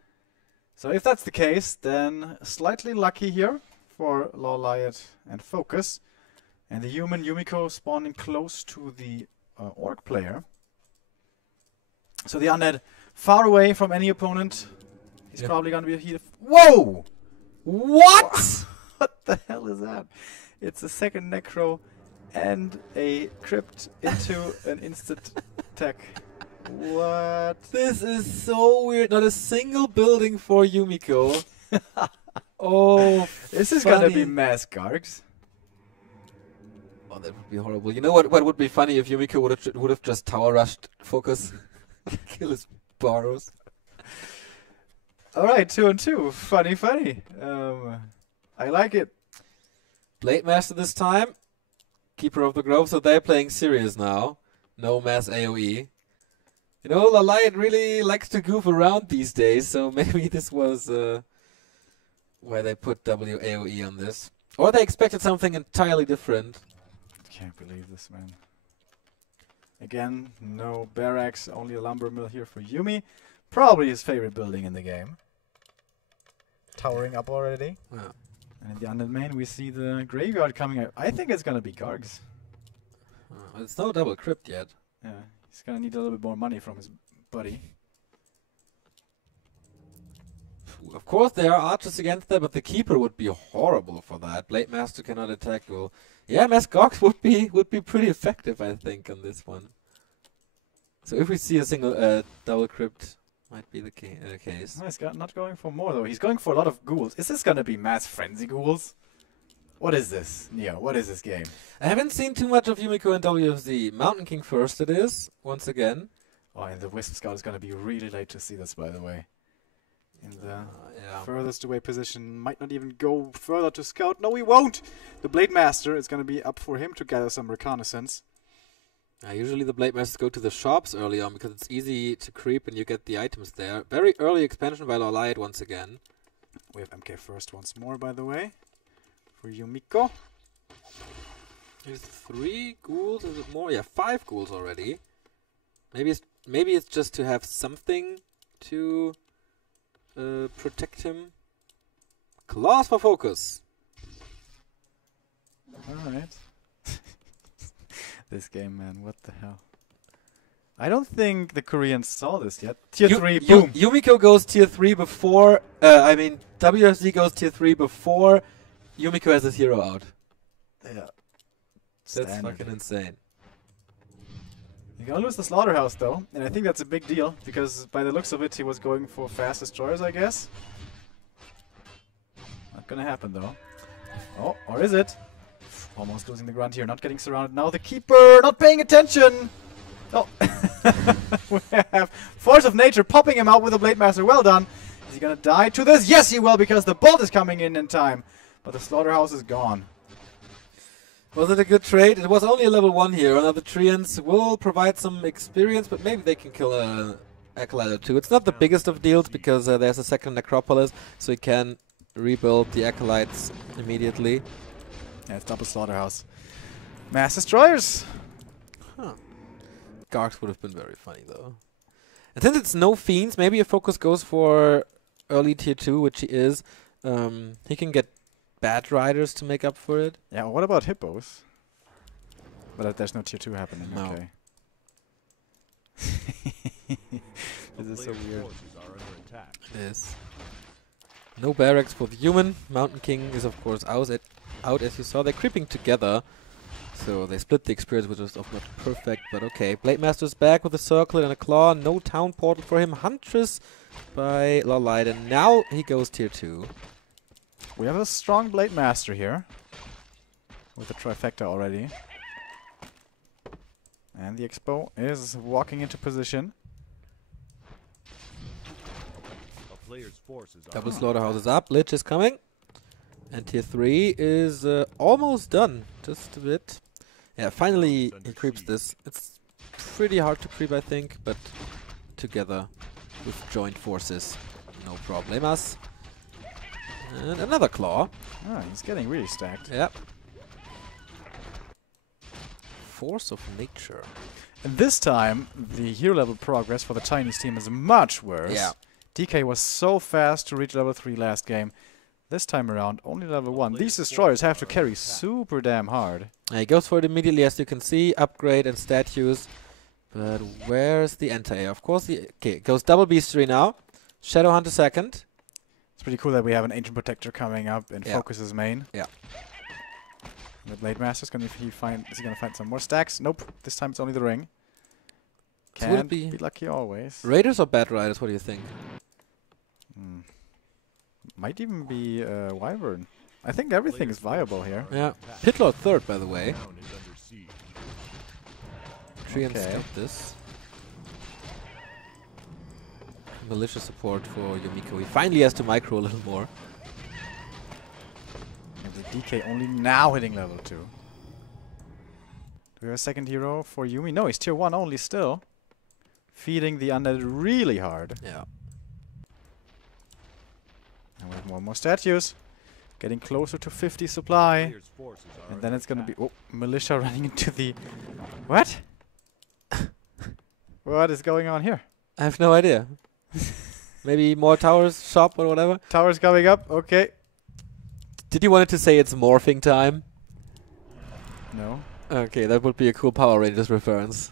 So if that's the case, then slightly lucky here for Lawliet and FoCuS, and the human Yumiko spawning close to the orc player. So the undead far away from any opponent. He's Yeah. probably gonna be a heat. Whoa! What? What the hell is that? It's a second necro And a crypt into an instant tech. What? This is so weird. Not a single building for Yumiko. Oh, This is gonna be mass Gargs. Oh, that would be horrible. You know what would be funny if Yumiko would have just tower rushed FoCuS, kill his borrows. All right, 2 and 2. Funny. I like it. Blade Master this time. Keeper of the Grove, so they're playing serious now. No mass AoE. You know, Lawliet really likes to goof around these days, so maybe this was why they put WAOE on this. Or they expected something entirely different. Can't believe this, man. Again, no barracks, only a lumber mill here for Yumi. Probably his favorite building in the game. Towering up already. Wow. And in the undead main, we see the graveyard coming out. I think it's gonna be Gargs. It's no double crypt yet. Yeah, he's gonna need a little bit more money from his buddy. Of course, there are archers against them, but the keeper would be horrible for that. Blade Master cannot attack. Well, yeah, Mass Gox would be pretty effective, I think, on this one. So if we see a single double crypt, might be the case. No, he's not going for more though. He's going for a lot of ghouls. Is this gonna be mass frenzy ghouls? What is this, Neo? What is this game? I haven't seen too much of Yumiko and WFZ. Mountain King first, it is once again. Oh, and the Wisp Scout is gonna be really late to see this, by the way. In the furthest away position, might not even go further to scout. No, he won't. The Blade Master is gonna be up for him to gather some reconnaissance. Usually the Blade Masters go to the shops early on because it's easy to creep and you get the items there. Very early expansion by Lawliet once again. We have MK first once more, by the way, for Yumiko. There's 3 ghouls, is it more? Yeah, 5 ghouls already. Maybe it's just to have something to protect him. Claws for FoCuS. Alright. This game, man, what the hell? I don't think the Koreans saw this yet. Tier 3, boom! Yumiko goes tier 3 before, WFZ goes tier 3 before Yumiko has his hero out. Yeah. That's fucking insane. You're gonna lose the slaughterhouse though, and I think that's a big deal, because by the looks of it he was going for fast destroyers, I guess. Not gonna happen though. Oh, or is it? Almost losing the grunt here, not getting surrounded now. The keeper not paying attention! Oh, we have Force of Nature popping him out with a Blade Master. Well done. Is he gonna die to this? Yes, he will, because the bolt is coming in time. But the slaughterhouse is gone. Was it a good trade? It was only a level 1 here. Another Treants will provide some experience, but maybe they can kill a Acolyte or 2. It's not the biggest of deals because there's a second Necropolis, so he can rebuild the Acolytes immediately. Yeah, it's double slaughterhouse. Mass destroyers! Huh. Gargs would have been very funny though. And since it's no Fiends, maybe if FoCuS goes for early tier 2, which he is, he can get Bat Riders to make up for it. Yeah, what about Hippos? But there's no tier 2 happening, no. Okay. This is so weird. It is. No barracks for the human. Mountain King is of course out as you saw. They're creeping together. So they split the experience, which is not perfect, but okay. Blade Master's back with a circlet and a claw. No town portal for him. Huntress by Lawliet, and now he goes tier 2. We have a strong Blade Master here. With the trifecta already. And the Expo is walking into position. Double slaughterhouse is up. Lich is coming. And tier 3 is almost done. Just a bit. Yeah, finally he creeps this. It's pretty hard to creep, I think, but together with joint forces, no problemas. And another claw. Ah, he's getting really stacked. Yep. Force of Nature. And this time, the hero level progress for the Chinese team is much worse. Yeah. DK was so fast to reach level 3 last game. This time around, only level 1. These destroyers have to carry super damn hard. He goes for it immediately, as you can see. Upgrade and statues. But where's the anti-air? Of course, okay, goes double bestiary now. Shadowhunter second. It's pretty cool that we have an Ancient Protector coming up in Yeah. FoCuS's main. Yeah. The Blade Master's gonna is he gonna find some more stacks? Nope. This time it's only the ring. So would it Can't be be lucky always. Raiders or Bat Riders? What do you think? Might even be Wyvern. I think everything is viable here. Yeah. Pitlord third, by the way. Treants Okay. got this. Malicious support for Yumiko. He finally has to micro a little more. And the DK only now hitting level 2. Do we have a second hero for Yumi? No, he's tier 1 only still. Feeding the undead really hard. Yeah. And we have more and more statues. Getting closer to 50 supply. And then it's gonna be... Oh, Militia running into the... What? What is going on here? I have no idea. Maybe more towers, shop or whatever. Towers coming up, okay. Did you want to say it's morphing time? No. Okay, that would be a cool Power Rangers reference.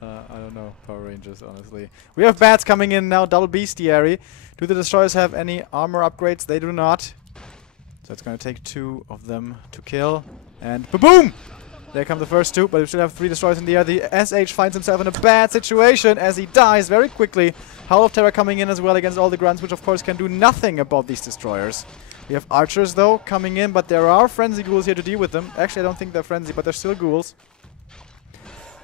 I don't know Power Rangers, honestly. We have bats coming in now, double bestiary. Do the destroyers have any armor upgrades? They do not. So it's going to take 2 of them to kill. And ba-boom! There come the first 2, but we still have 3 destroyers in the air. The SH finds himself in a bad situation as he dies very quickly. Howl of Terror coming in as well against all the grunts, which of course can do nothing about these destroyers. We have archers though coming in, but there are frenzy ghouls here to deal with them. Actually, I don't think they're frenzy, but they're still ghouls.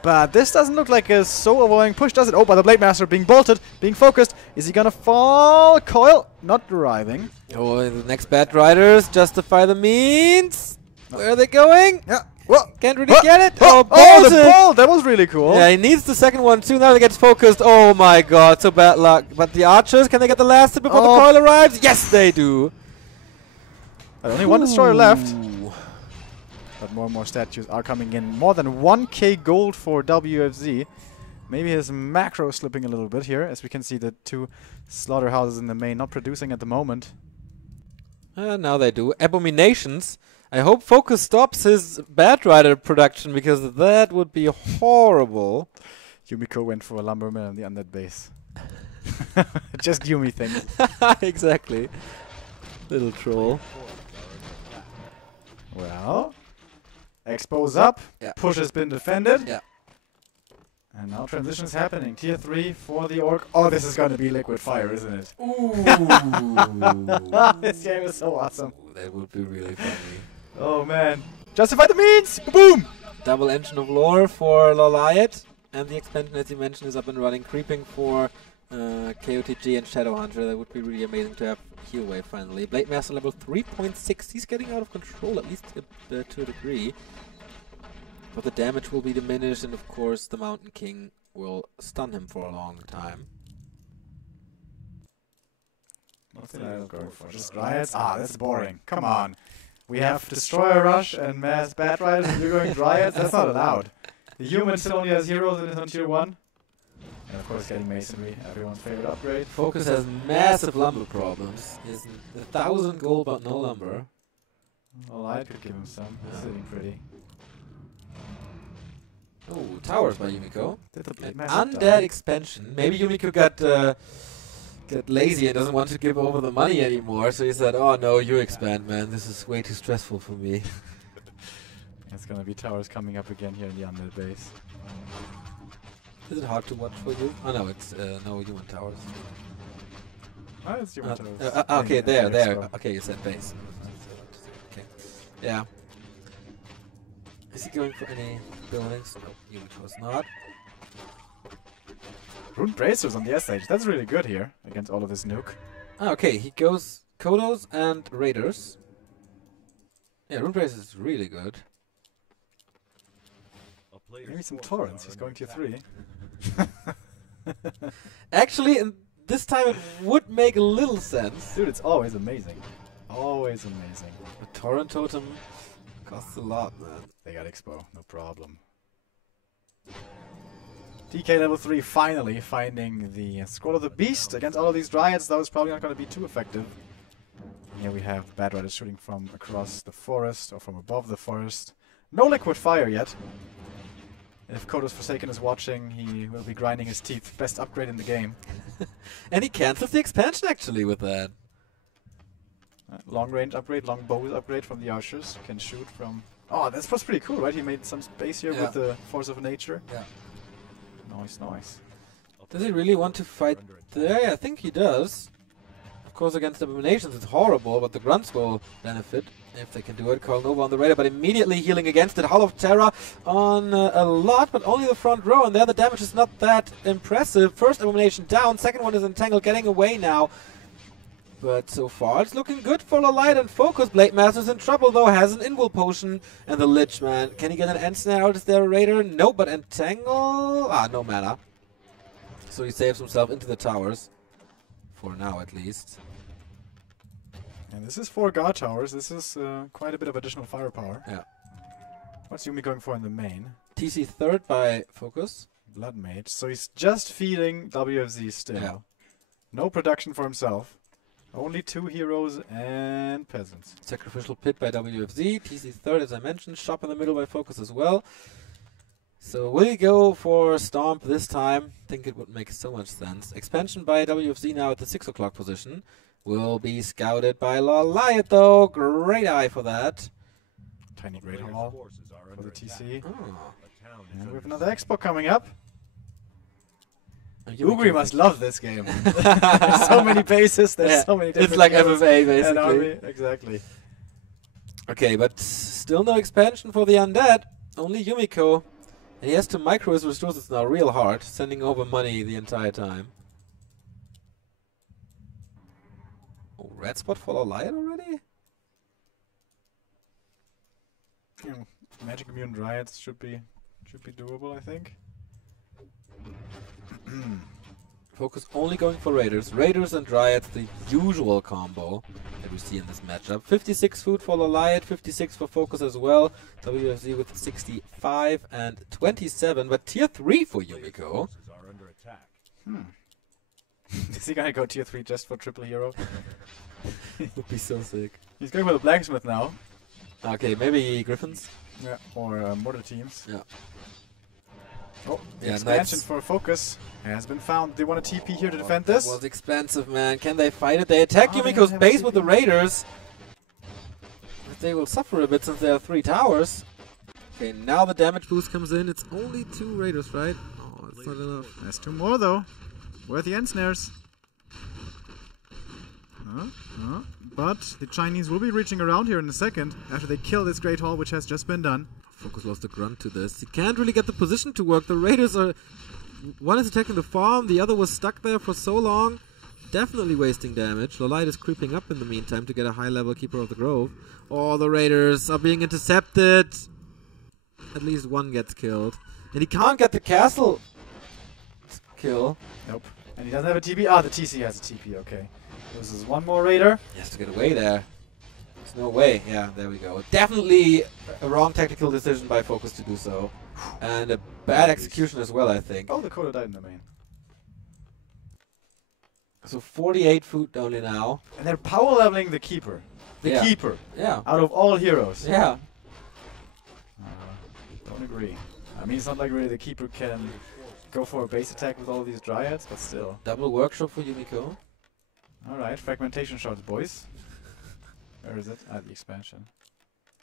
But this doesn't look like a so overwhelming push, does it? Oh, by the Blade Master being bolted, being focused. Is he gonna fall? Coil not arriving. Oh, the next Bat Riders justify the means. Where are they going? Yeah. Whoa. Can't really get it. Oh, Oh, the bolted. ball! That was really cool. Yeah, he needs the second one too. Now they get focused. Oh my god, so bad luck. But the archers, can they get the last hit before the coil arrives? Yes, they do. Only one destroyer left. Ooh. But more and more statues are coming in. More than 1k gold for WFZ. Maybe his macro slipping a little bit here, as we can see the 2 slaughterhouses in the main not producing at the moment. Now they do. Abominations. I hope FoCuS stops his Bat Rider production, because that would be horrible. Yumiko went for a lumber mill on the undead base. Just Yumi things. Exactly. Little troll. Well, Expo's up. Yeah. Push has been defended. Yeah. And now transition is happening. Tier 3 for the Orc. Oh, this is going to be liquid fire, isn't it? Ooh. This game is so awesome. That would be really funny. Oh, man. Justify the means! Boom! Double Engine of Lore for Lawliet. And the expansion, as you mentioned, is up and running. Creeping for KOTG and Shadowhunter. That would be really amazing to have Heal Wave finally. Blade Master level 3.6. He's getting out of control, at least to a degree. But the damage will be diminished, and of course the Mountain King will stun him for a long time. What's the idol going for? Just Dryads? Ah, that's boring. Come on. We have Destroyer Rush and Mass Bat Riders, and you're going Dryads? That's not allowed. The human still only has heroes and is on tier 1. And of course getting Masonry, everyone's favorite upgrade. FoCuS has massive lumber problems. He has 1,000 gold but no lumber. Well, I could give him some. He's sitting pretty. Oh, towers by Yumiko. Did the Blade An Master undead die? expansion. Maybe Yumiko got lazy and doesn't want to give over the money anymore, so he said, "Oh no, you expand, man. This is way too stressful for me." It's gonna be towers coming up again here in the undead base. Is it hard to watch for you? Oh no, it's no human towers. Oh, it's human towers. Okay, Yeah, there. so. Okay, you said base. Okay, yeah. Is he going for any buildings? No, Yumiko is not. Rune Bracers on the SH. That's really good here against all of this nuke. Okay, he goes Kodos and Raiders. Yeah, Rune Bracers is really good. Maybe some Torrents. He's going tier 3. Actually, and this time it would make a little sense. Dude, it's always amazing. Always amazing. The Torrent Totem costs a lot, man. They got Expo, no problem. DK level 3 finally finding the Scroll of the Beast against all of these Dryads. That was probably not going to be too effective. Here we have Bat Riders shooting from across the forest or from above the forest. No liquid fire yet. If Kodos Forsaken is watching, he will be grinding his teeth. Best upgrade in the game. And he cancels the expansion actually with that. Long range upgrade, long bows upgrade from the archers. Can shoot from Oh, this was pretty cool, right? He made some space here Yeah. with the force of nature. Yeah. Nice, nice. Does he really want to fight there? Yeah, I think he does. Of course, against Abominations, it's horrible, but the Grunts will benefit if they can do it. Carl Nova on the radar, but immediately healing against it. Hall of Terror on a lot, but only the front row, and there the damage is not that impressive. First Abomination down, second one is entangled, getting away now. But so far, it's looking good for Lawliet and FoCuS. Blade Master's in trouble, though, has an Invul Potion. And the Lich, man. Can he get an End Snare out? Is there a Raider? No, but Entangle? Ah, no mana. So he saves himself into the towers. For now, at least. And this is 4 guard towers. This is quite a bit of additional firepower. Yeah. What's Yumi going for in the main? TC third by FoCuS. Blood Mage. So he's just feeding WFZ still. Yeah. No production for himself. Only 2 heroes and peasants. Sacrificial Pit by WFZ. TC third, as I mentioned. Shop in the middle by FoCuS as well. So will he go for Stomp this time? I think it would make so much sense. Expansion by WFZ now at the 6 o'clock position. Will be scouted by Lawliet, though. Great eye for that. Tiny Great Hall for the TC. Oh. And we have another expo coming up. And Ugri must love this game. There's so many bases, there's so many different It's like heroes FFA, and army. basically. Exactly. Okay, but still no expansion for the Undead. Only Yumiko. And he has to micro his resources now real hard, sending over money the entire time. Oh, red spot for Lawliet already? Magic Immune Dryads should be doable, I think. FoCuS only going for Raiders. Raiders and Dryads, the usual combo that we see in this matchup. 56 food for Lawliet, 56 for FoCuS as well. WFZ with 65 and 27, but tier 3 for Yumiko. Is he gonna go tier 3 just for triple hero? Would be so sick. He's going with a blacksmith now. Okay, maybe Griffins? Yeah, or mortar teams. Yeah. Oh, the Yeah, expansion Knights. for FoCuS has been found. They want a TP here to defend That this. was expensive, man. Can they fight it? They attack Oh, they Yumiko's have base a with the CP. Raiders. But they will suffer a bit since there are 3 towers. Okay, now the damage boost comes in. It's only 2 Raiders, right? Oh, it's not enough. There's 2 more though. Where are the end snares? But the Chinese will be reaching around here in a second after they kill this Great Hall, which has just been done. FoCuS lost a grunt to this. He can't really get the position to work. The Raiders are... One is attacking the farm, the other was stuck there for so long. Definitely wasting damage. Lawliet is creeping up in the meantime to get a high-level Keeper of the Grove. Oh, the Raiders are being intercepted. At least one gets killed. And he can't get the castle kill. Nope. And he doesn't have a TP. Ah, the TC has a TP, okay. This is one more Raider. He has to get away there. There's no way. Yeah, there we go. Definitely a wrong tactical decision by FoCuS to do so. And a bad execution as well, I think. Oh, the Coda died in the main. So 48 food only now. And they're power leveling the Keeper. The Yeah. Keeper. Yeah. Out of all heroes. Yeah. Don't agree. I mean, it's not like really the Keeper can go for a base attack with all these Dryads, but still. Double workshop for Yumiko. Alright, fragmentation shots, boys. Where is it? Ah, the expansion.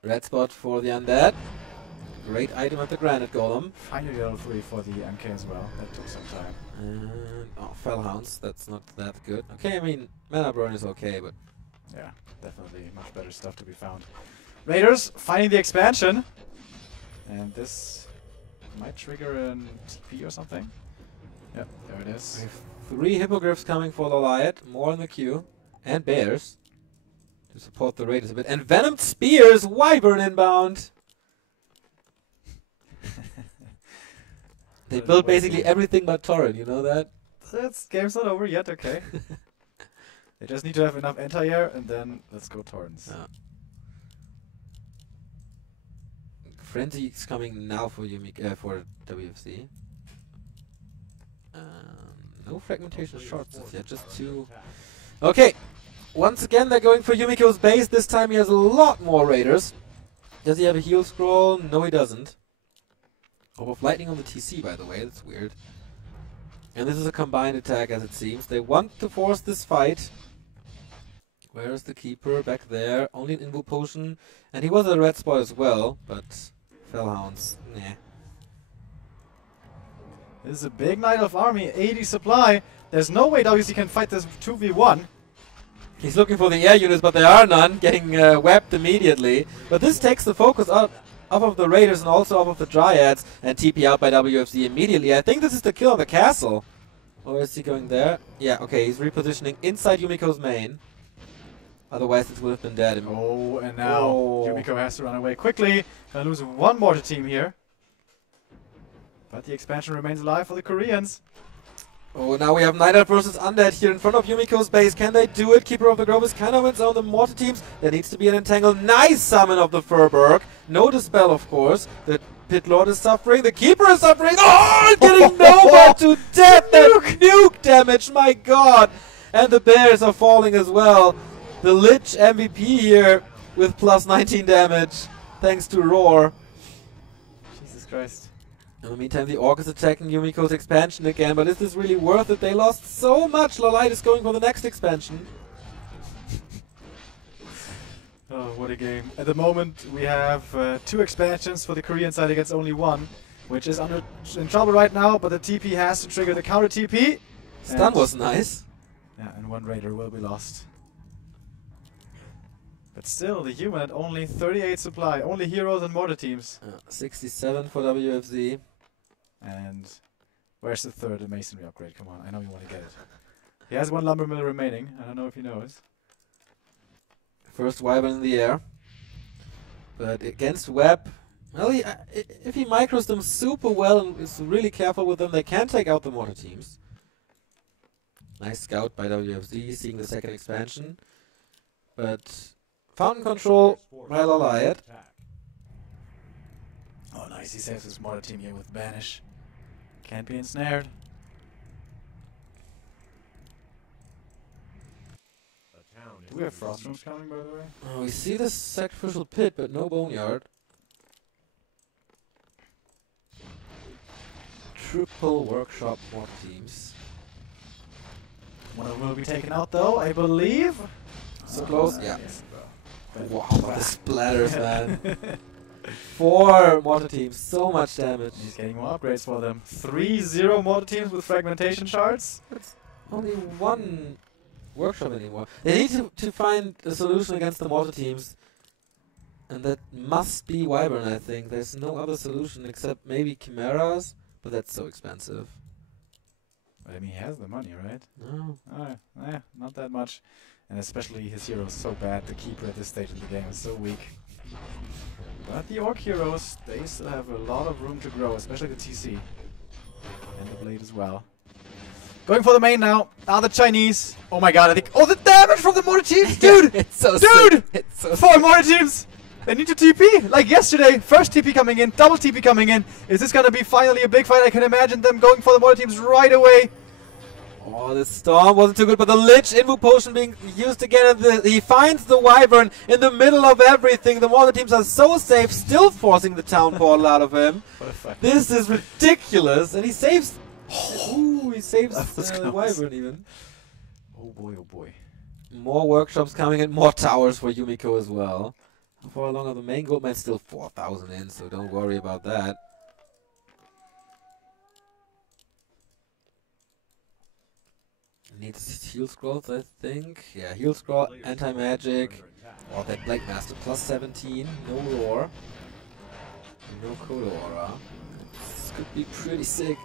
Red spot for the Undead. Great item at the Granite Golem. Finally level 3 for the MK as well. That took some time. And, oh, Fellhounds. That's not that good. Okay, I mean, Mana Burn is okay, but... Yeah, definitely much better stuff to be found. Raiders finding the expansion. And this might trigger an TP or something. Yep, there it is. We have 3 Hippogriffs coming for Lawliet. More in the queue. And Bears. To support the Raiders a bit. And Venomed Spears! Wyvern inbound! They built basically everything but Torrent, you know that? That's game's not over yet, okay. They just need to have enough anti-air and then let's go Torrents. Yeah. Frenzy is coming now for for WFC. No fragmentation shots as yet, just 2. Okay, once again they're going for Yumiko's base. This time he has a lot more Raiders. Does he have a heal scroll? No, he doesn't. Orb of Lightning on the TC, by the way. That's weird. And this is a combined attack, as it seems. They want to force this fight. Where's the keeper? Back there. Only an Invo potion. And he was at a red spot as well, but Fellhounds, nah. This is a big Night Elf army, 80 supply. There's no way WC can fight this 2v1. He's looking for the air units, but there are none, getting webbed immediately. But this takes the focus off of the Raiders and also off of the Dryads, and TP out by WFZ immediately. I think this is the kill on the castle. Or is he going there? Yeah, okay, he's repositioning inside Yumiko's main. Otherwise it would have been dead. Oh, and now Yumiko has to run away quickly. Gonna lose one mortar team here. But the expansion remains alive for the Koreans. Oh, now we have Night Elf versus Undead here in front of Yumiko's base. Can they do it? Keeper of the Grove is kind of wins on the mortar teams. There needs to be an entangle. Nice summon of the Furberg. No dispel, of course. The Pit Lord is suffering. The Keeper is suffering. Oh, getting Nova to death. That nuke damage, my god. And the Bears are falling as well. The Lich MVP here with plus 19 damage. Thanks to Roar. Jesus Christ. In the meantime, the Orc is attacking Yumiko's expansion again, but is this really worth it? They lost so much. Lawliet is going for the next expansion. Oh, what a game. At the moment, we have 2 expansions for the Korean side against only 1, which is in trouble right now, but the TP has to trigger the counter TP. Stun was nice. Yeah, and 1 Raider will be lost. But still, the human had only 38 supply, only heroes and mortar teams. 67 for WFZ. And where's the third masonry upgrade? Come on, I know you want to get it. He has 1 lumber mill remaining. I don't know if he knows. First Wyvern in the air. But against Web, well, if he micros them super well and is really careful with them, they can take out the mortar teams. Nice scout by WFZ, seeing the second expansion. But Fountain control by Lawliet. Oh nice, he saves his mortar team here with Banish. Can't be ensnared. Do we have frost rooms coming, by the way? Oh, we see the sacrificial pit, but no boneyard. Triple workshop mortar teams. One of them will be taken out though, I believe. So close? Yeah. Yes. Wow, the splatters, man. 4 mortar teams, so much damage. He's getting more upgrades for them. 3-0 mortar teams with fragmentation shards. That's only 1 workshop anymore. They need to find a solution against the mortar teams. And that must be Wyvern, I think. There's no other solution except maybe Chimeras, but that's so expensive. But I mean, he has the money, right? No. Not that much. And especially his hero is so bad, the keeper at this stage of the game is so weak. But the Orc heroes, they still have a lot of room to grow, especially the TC. And the Blade as well. Going for the main now, are the Chinese. Oh my god, I think... Oh, the damage from the mortar teams! Dude! It's so Dude! sick. It's so 4 sick. mortar teams! They need to TP! Like yesterday, first TP coming in, double TP coming in. Is this gonna be finally a big fight? I can imagine them going for the mortar teams right away. Oh, the storm wasn't too good, but the Lich Invo Potion being used again, and he finds the Wyvern in the middle of everything. The mortar teams are so safe, still forcing the town portal out of him. What a fuck. This is ridiculous, and he saves... Ooh, he saves the Wyvern even. Oh boy, oh boy. More workshops coming and more towers for Yumiko as well. How far along are the main gold? Man, still 4,000 in, so don't worry about that. Needs heal scrolls, I think. Yeah, heal scroll, anti-magic. Oh, that Blade Master, plus 17. No roar. No Code Aura. This could be pretty sick.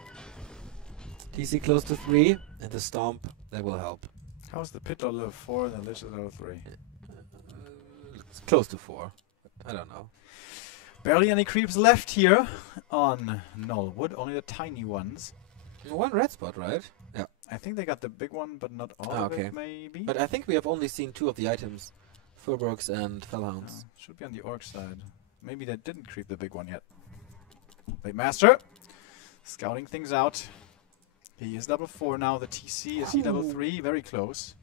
TC close to 3, and the Stomp, that will help. How's the Pit Lord level 4 and the Lich is level 3? It's close to 4. I don't know. Barely any creeps left here on Nullwood, only the tiny ones. 1 red spot, right? Yeah. I think they got the big one, but not all of okay. it, maybe. But I think we have only seen 2 of the items. Furbergs and Fellhounds. Should be on the Orc side. Maybe they didn't creep the big one yet. Blade Master, scouting things out. He is level 4 now, the TC is he level 3, very close.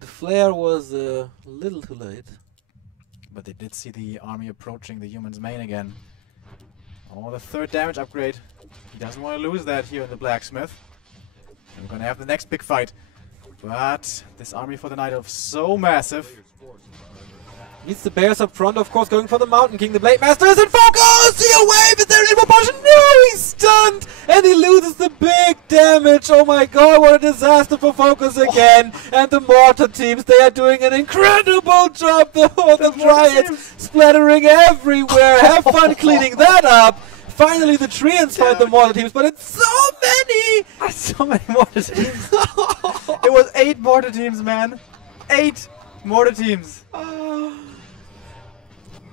The flare was a little too late. But they did see the army approaching the human's main again. Oh, the 3rd damage upgrade. He doesn't want to lose that here in the blacksmith. And we're gonna have the next big fight. But this army for the Night Elf so massive. Meets the Bears up front, of course, going for the Mountain King. The Blade Master is in focus! He'll wave! Is there info potion? No, he's stunned! And he loses the big damage! Oh my god, what a disaster for FoCuS again! And the Mortar teams, they are doing an incredible job! The Dryads splattering everywhere! Have fun cleaning that up! Finally, the Treants fight the Mortar teams, but it's so many! So many Mortar teams. It was 8 Mortar teams, man. 8 Mortar teams.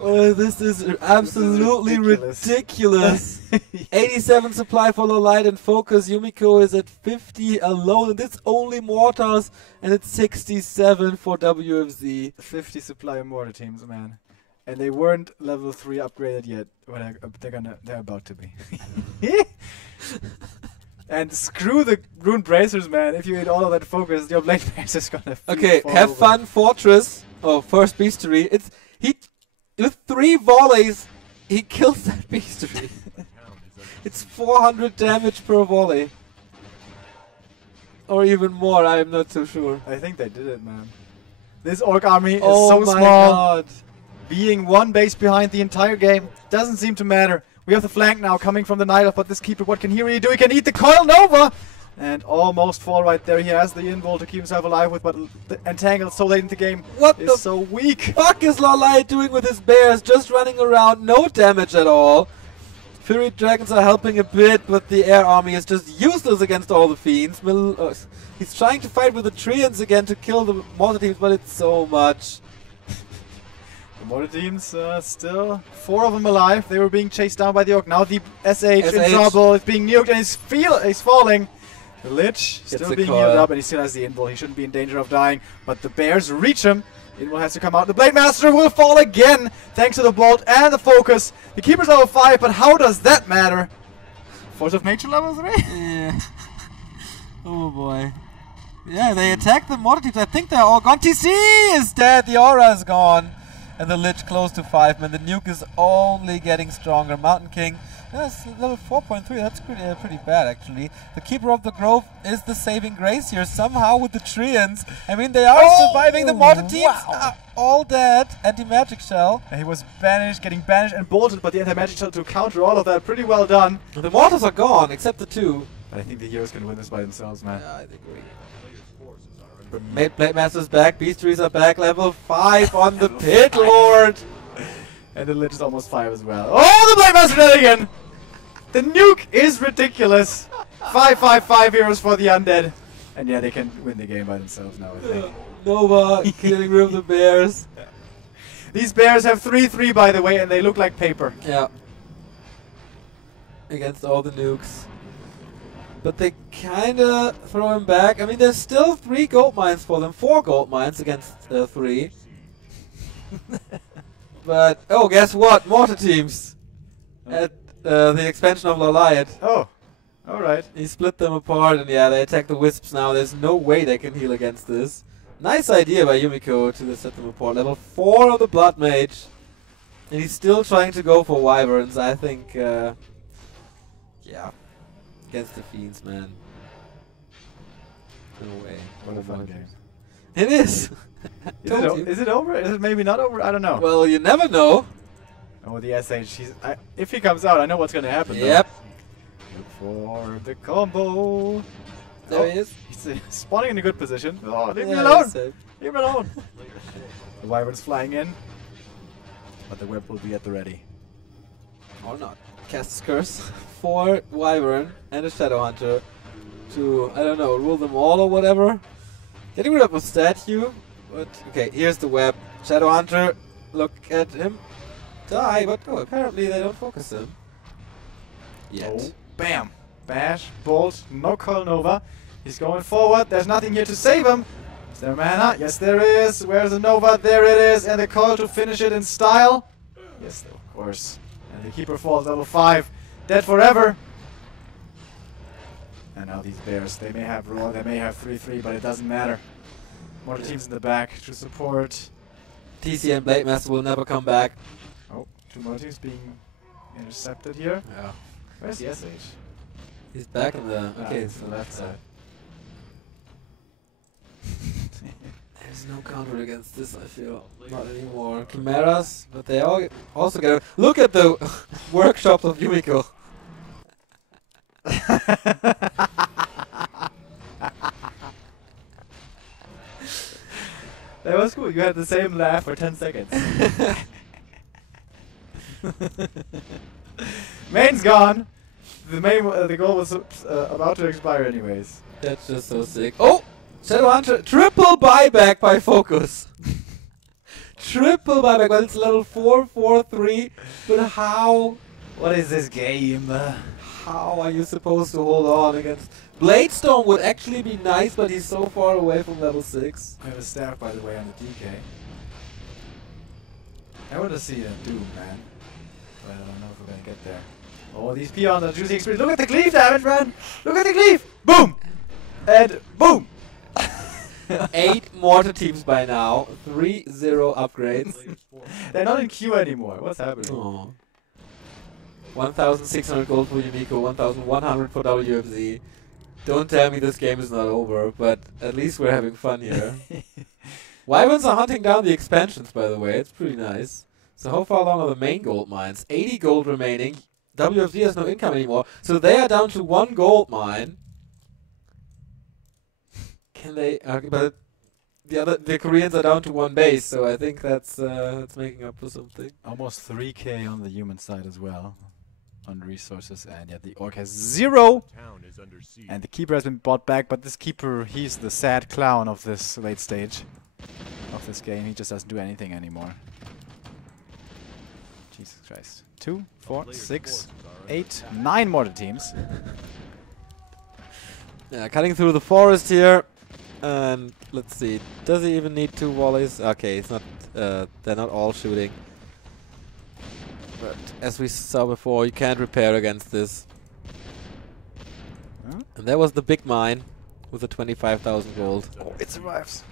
Oh, this is absolutely ridiculous. 87 supply for Lawliet and FoCuS. Yumiko is at 50 alone, and it's only mortars, and it's 67 for WFZ. 50 supply of Mortar teams, man. And they weren't level 3 upgraded yet. Well, they're about to be. And screw the Rune Bracers, man. If you eat all of that FoCuS, your Blade Master is gonna Okay, fall have over. fun, Fortress. Oh, first Beastery. With 3 volleys, he kills that Beastery. It's 400 damage per volley. Or even more, I am not too sure. I think they did it, man. This Orc army is Oh so my small. god. Being 1 base behind the entire game doesn't seem to matter. We have the flank now coming from the Night Elf, but this Keeper, what can he really do? He can eat the Coil Nova! And almost fall right there. He has the invul to keep himself alive with, but the Entangle so late in the game is so weak. Fuck is Lawliet doing with his bears? Just running around, no damage at all. Fury Dragons are helping a bit, but the air army is just useless against all the fiends. He's trying to fight with the Treants again to kill the Mortar teams, but it's so much. The Mortar teams still 4 of them alive. They were being chased down by the Orc. Now the SH in trouble. It's being nuked and he's falling. The Lich still being healed up, and he still has the invul. He shouldn't be in danger of dying, but the Bears reach him. Invul has to come out. The Blade Master will fall again, thanks to the Bolt and the FoCuS. The Keeper's level 5, but how does that matter? Force of Nature level 3? Yeah. Oh boy. Yeah, they attack the Mortar teams. I think they're all gone. TC is dead. The Aura is gone. And the Lich close to 5 man. The nuke is only getting stronger. Mountain King. That's level 4.3, that's pretty bad actually. The Keeper of the Grove is the saving grace here, somehow with the Treants. I mean, they are surviving, the Mortar teams are all dead. Anti-Magic Shell. And he was banished, getting banished and bolted, but the Anti-Magic Shell to counter all of that, pretty well done. The Mortars are gone, except the 2. But I think the heroes can win this by themselves, man. Yeah, I think Blade Master's back, Beastries are back, level 5 on the Pit Lord. And the Lich is almost 5 as well. Oh, the Blade Master dead again! The nuke is ridiculous. 5 heroes for the undead. And yeah, they can win the game by themselves now, I think. Nova killing rid of the bears. These bears have 3/3 by the way, and they look like paper. Yeah. Against all the nukes. But they kinda throw him back. I mean, there's still 3 gold mines for them. 4 gold mines against 3. But, oh, guess what? Mortar teams. At the expansion of Lawliet. Oh, alright. He split them apart, and yeah, they attack the Wisps now. There's no way they can heal against this. Nice idea by Yumiko to set them apart. Level 4 of the Blood Mage. And he's still trying to go for Wyverns, I think. Yeah. Against the Fiends, man. No way. What a fun game. It is! Is it over? Is it maybe not over? I don't know. Well, you never know. Oh, the SH. If he comes out, I know what's going to happen. Yep. Though. Look for the combo. There he is. He's spawning in a good position. Oh, leave me Yeah, alone. he's safe. Leave me alone. The Wyvern's flying in. But the web will be at the ready. Or not. Cast's Curse for Wyvern and a Shadow Hunter to, I don't know, rule them all or whatever. Getting rid of a statue. But, okay, here's the web. Shadow Hunter, look at him. Die, but oh, apparently they don't focus him. Yet. Oh, bam. Bash, bolt, no Coil Nova. He's going forward. There's nothing here to save him. Is there mana? Yes, there is. Where's the Nova? There it is. And the Coil to finish it in style. Yes, of course. And the Keeper falls level 5. Dead forever. And now these bears, they may have Roar, they may have 3/3, but it doesn't matter. More teams in the back to support. TC and Blade Master will never come back. Oh, 2 more teams being intercepted here. Yeah. Where's the SH? He's back in the... Okay, it's so the left side. There's no counter against this, I feel. Not anymore. Chimeras, but they all also get... Look at the workshops of Yumiko. That was cool. You had the same laugh for 10 seconds. Main's gone. The goal was about to expire anyways. That's just so sick. Oh! Shadow Hunter, triple buyback by FoCuS. Triple buyback, but it's level 4, 4, 3. But how? What is this game? How are you supposed to hold on against... Bladestorm would actually be nice, but he's so far away from level 6. I have a staff, by the way, on the DK. I want to see them Doom, man. But I don't know if we're gonna get there. Oh, these peons are juicy experience. Look at the cleave damage, man! Look at the cleave! Boom! And boom! 8 mortar teams by now. 3-0 upgrades. They're not in queue anymore. What's happening? Oh. 1,600 gold for Yumiko, 1,100 for WFZ. Don't tell me this game is not over, but at least we're having fun here. Wyverns are hunting down the expansions, by the way. It's pretty nice. So how far along are the main gold mines? 80 gold remaining. WFZ has no income anymore, so they are down to 1 gold mine. Can they? But the Koreans are down to 1 base, so I think that's making up for something. Almost 3k on the human side as well, on resources, and yet the orc has 0. Town is under siege. And the keeper has been bought back, but this keeper, he's the sad clown of this late stage of this game. He just doesn't do anything anymore. Jesus Christ. 2, 4, 6, 8, 9 mortar teams. Yeah, cutting through the forest here. And let's see, does he even need 2 volleys? Okay, it's not. They're not all shooting. But as we saw before, you can't repair against this. Huh? And there was the big mine with the 25,000 gold. Oh, it survives.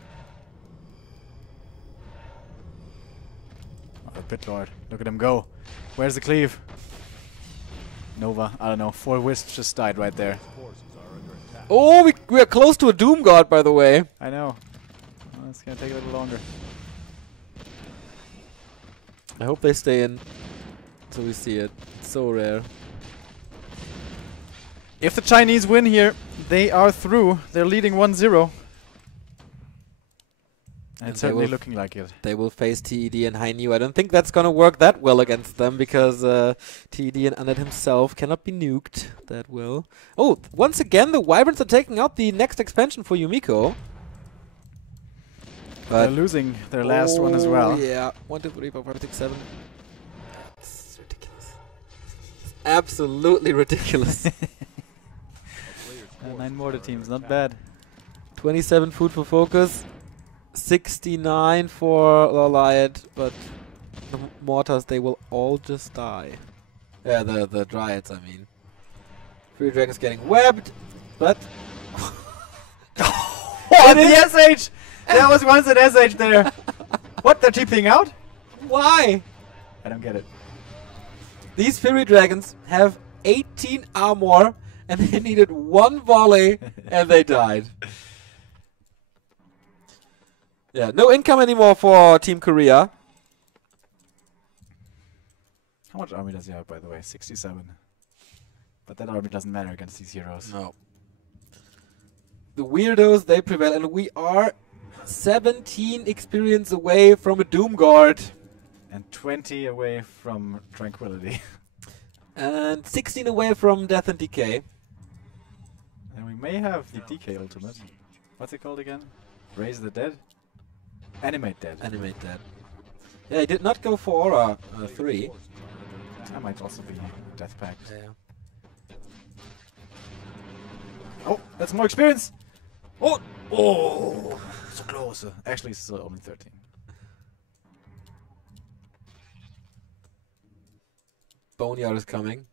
Oh, the Pit Lord. Look at him go. Where's the cleave? Nova, I don't know. 4 wisps just died right there. Forces are under attack. Oh, we are close to a Doom God, by the way. I know. Well, it's gonna take a little longer. I hope they stay in, so we see it. It's so rare. If the Chinese win here, they are through. They're leading 1-0. And And it's they certainly will looking like it. They will face TED and Hainu. I don't think that's gonna work that well against them because TED and Undead himself cannot be nuked that well. Oh, once again the Wyverns are taking out the next expansion for Yumiko. They're But losing their last one as well. Yeah, 1, 2, 3, 4, 5, 6, 7. That's ridiculous. It's absolutely ridiculous. 9 mortar teams, not bad. 27 food for FoCuS. 69 for Lawliet, but the mortars, they will all just die. Yeah, the dryads, I mean. 3 dragons getting webbed, but... Oh, the SH! There was once an SH there! What, they're TPing out? Why? I don't get it. These Fury Dragons have 18 armor, and they needed 1 volley, and they died. Yeah, no income anymore for Team Korea. How much army does he have, by the way? 67. But that army doesn't matter against these heroes. No. The weirdos, they prevail, and we are 17 experience away from a Doom Guard. And 20 away from Tranquility. And 16 away from Death and Decay. And we may have the DK ultimate. What's it called again? Raise the Dead? Animate Dead. Animate that. Yeah, he did not go for Aura 3. That might also be Death Pact. Yeah. Oh, that's more experience! Oh! Oh! So close. Actually, it's only 13. Boneyard is coming.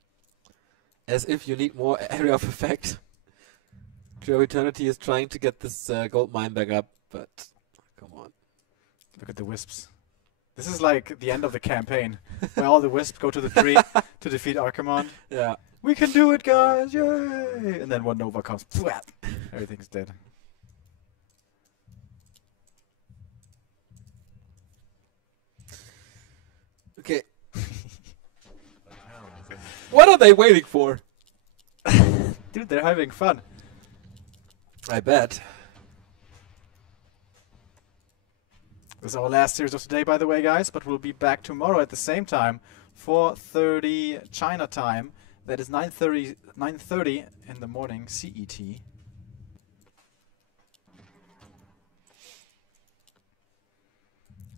As if you need more area of effect. True Eternity is trying to get this gold mine back up, but come on. Look at the wisps. This is like the end of the campaign, where all the wisps go to the tree to defeat Archimon. Yeah. We can do it, guys! Yay! And then when Nova comes, everything's dead. Okay. What are they waiting for? Dude, they're having fun. I bet. This is our last series of today, by the way, guys. But we'll be back tomorrow at the same time, 4:30 China time. That is 9:30 in the morning CET.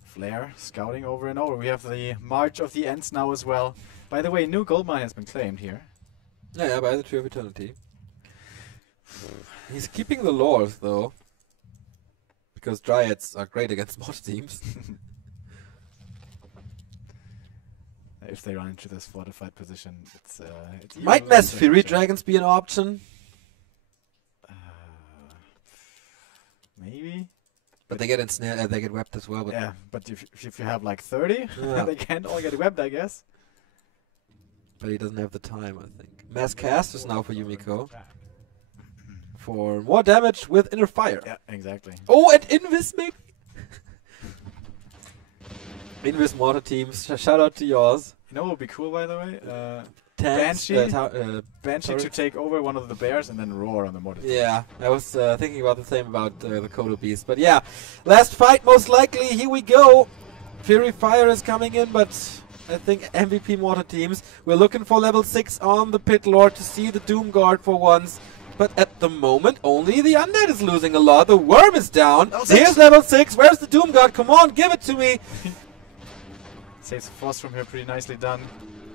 Flare scouting over and over. We have the March of the Ents now as well. By the way, new gold mine has been claimed here. Yeah, by the Tree of Eternity. He's keeping the lores, though. Because Dryads are great against mod teams. If they run into this fortified position, it's Might even Mass less Fury danger. Dragons be an option? Maybe. But they get ensnared, they get webbed as well. But Yeah, but if you have like 30, Yeah. they can't all get webbed, I guess. But he doesn't have the time, I think. Mass Cast is now for Yumiko. For more damage with Inner Fire. Yeah, exactly. Oh, and Invis maybe? Invis Mortar teams, shout out to yours. You know what would be cool, by the way? Tanks, Banshee? Banshee Sorry? to take over one of the bears and then roar on the mortar. yeah, I was thinking about the same about the Kodo Beast. But yeah, last fight most likely, here we go. Fury Fire is coming in, but I think MVP Mortar teams. We're looking for level 6 on the Pit Lord to see the Doom Guard for once. But at the moment, only the Undead is losing a lot. The Worm is down. Here's level 6. Where's the Doom Guard? Come on, give it to me. Saves the Frost from here, pretty nicely done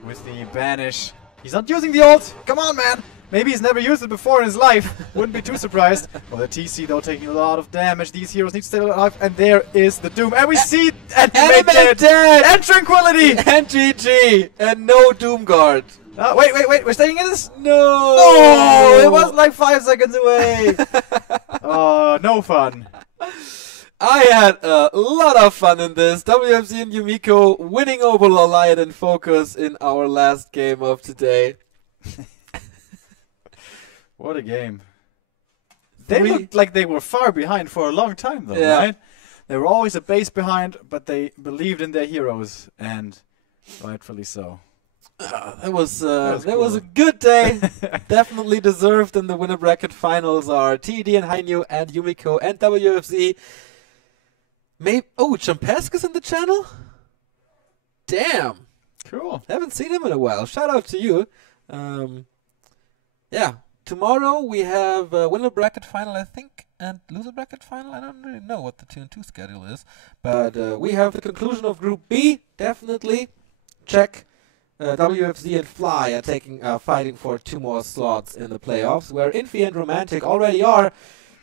with the Banish. He's not using the ult. Come on, man. Maybe he's never used it before in his life. Wouldn't be too surprised. Well, the TC, though, taking a lot of damage. These heroes need to stay alive. And there is the Doom. And we see Animate dead. And Tranquility. And GG. And no Doom Guard. Wait. We're staying in this? No. No. It was like 5 seconds away. Oh, no fun. I had a lot of fun in this. WFZ and Yumiko winning over Lawliet and FoCuS in our last game of today. What a game. They Three- looked like they were far behind for a long time, though, Yeah. right? They were always a base behind, but they believed in their heroes, and rightfully so. That was was a cool. good day. Definitely deserved. And the winner bracket finals are TD and Hainu and Yumiko and WFZ. Champesk is in the channel? Damn. Cool. Haven't seen him in a while. Shout out to you. Yeah. Tomorrow we have winner bracket final, I think, and loser bracket final. I don't really know what the 2-2 schedule is. But we have the conclusion of Group B. Definitely. Check. WFZ and Fly are fighting for 2 more slots in the playoffs, where Infi and Romantic already are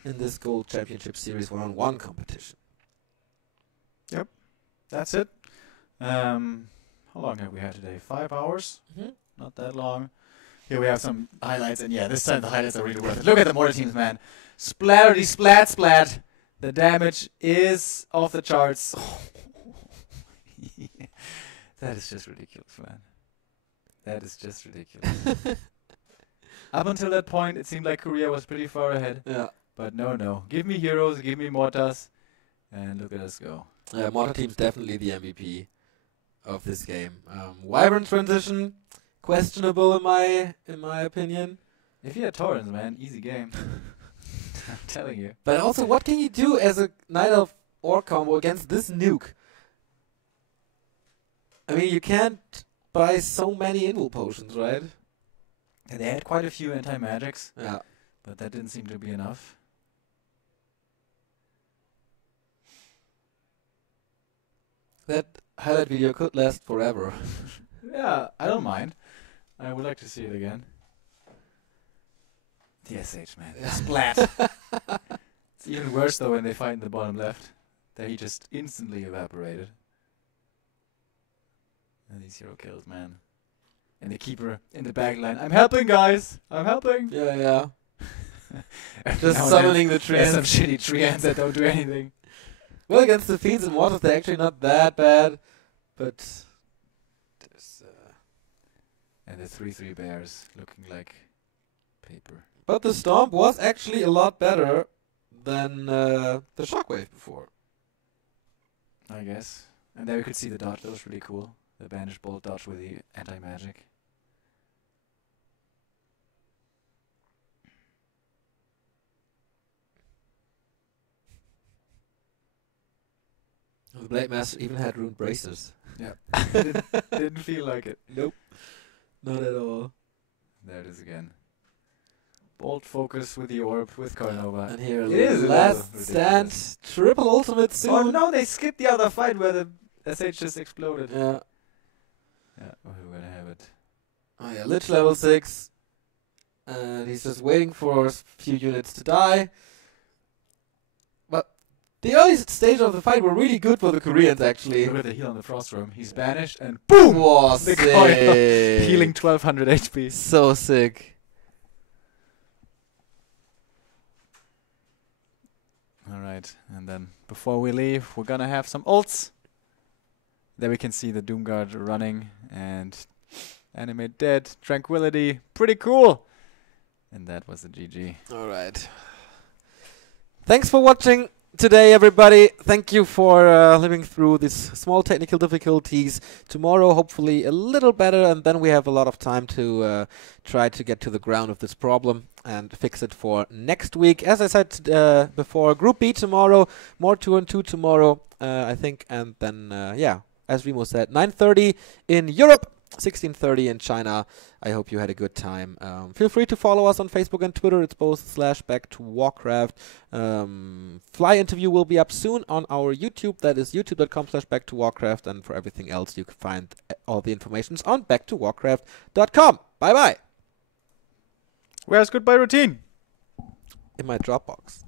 in this Gold Championship Series 1-on-1 competition. That's it. How long have we had today? 5 hours? Mm-hmm. Not that long. Here we have some highlights, and yeah, this time the highlights are really worth it. Look at the mortar teams, man. Splatterty splat. The damage is off the charts. That is just ridiculous, man. That is just ridiculous. Up until that point, it seemed like Korea was pretty far ahead. Yeah. But no. Give me heroes, give me mortars, and look at us go. Mortar Team's definitely the MVP of this game. Wyvern transition, questionable in my opinion. If you had Torrens, man, easy game. I'm telling you. But also, what can you do as a Night Elf Orc combo against this nuke? I mean, you can't buy so many Invul potions, right? And they had quite a few anti-magics, Yeah. but that didn't seem to be enough. That highlight video could last forever. Yeah, I don't mind. I would like to see it again. DSH, man. Splat. It's even worse, though, when they fight in the bottom left. There he just instantly evaporated. And these hero kills, man. And the keeper in the back line. I'm helping, guys! I'm helping! Yeah. Every Just now and summoning the then, there's some treants. shitty treants that don't do anything. Well, against the Fiends and Mortars, they're actually not that bad. But there's, And the 3-3 bears looking like paper. but the Stomp was actually a lot better than the Shockwave before. I guess. And there we could see the dodge. That was really cool. the banished bolt dodge with the anti-magic. The Blade Master even had rune bracers. Yeah. Didn't feel like it. Nope. Not at all. There it is again. Bolt FoCuS with the orb with Carnova. And here, It is a last little stand, ridiculous. triple ultimate soon. Oh no, they skipped the other fight where the SH just exploded. Yeah. Yeah, we're gonna have it. Oh yeah, Lich level 6. And he's just waiting for a few units to die. But the early stage of the fight were really good for the Koreans, actually. Look at the heal on the Frost Room. He's banished and boom! Was The sick. coil. Healing 1200 HP. So sick. Alright, and then before we leave, we're gonna have some ults. There we can see the Doomguard running and animate dead, tranquility, pretty cool. And that was the GG. Alright. Thanks for watching today, everybody. Thank you for living through these small technical difficulties. Tomorrow, hopefully, a little better, and then we have a lot of time to try to get to the ground of this problem and fix it for next week. As I said before, Group B tomorrow, more 2-on-2 tomorrow, I think, and then, yeah, as Remo said, 9:30 in Europe, 16:30 in China. I hope you had a good time. Feel free to follow us on Facebook and Twitter. It's both /BackToWarcraft. Fly interview will be up soon on our YouTube. That is youtube.com/BackToWarcraft. And for everything else, you can find all the information on backtowarcraft.com. Bye bye. Where's goodbye routine? In my Dropbox.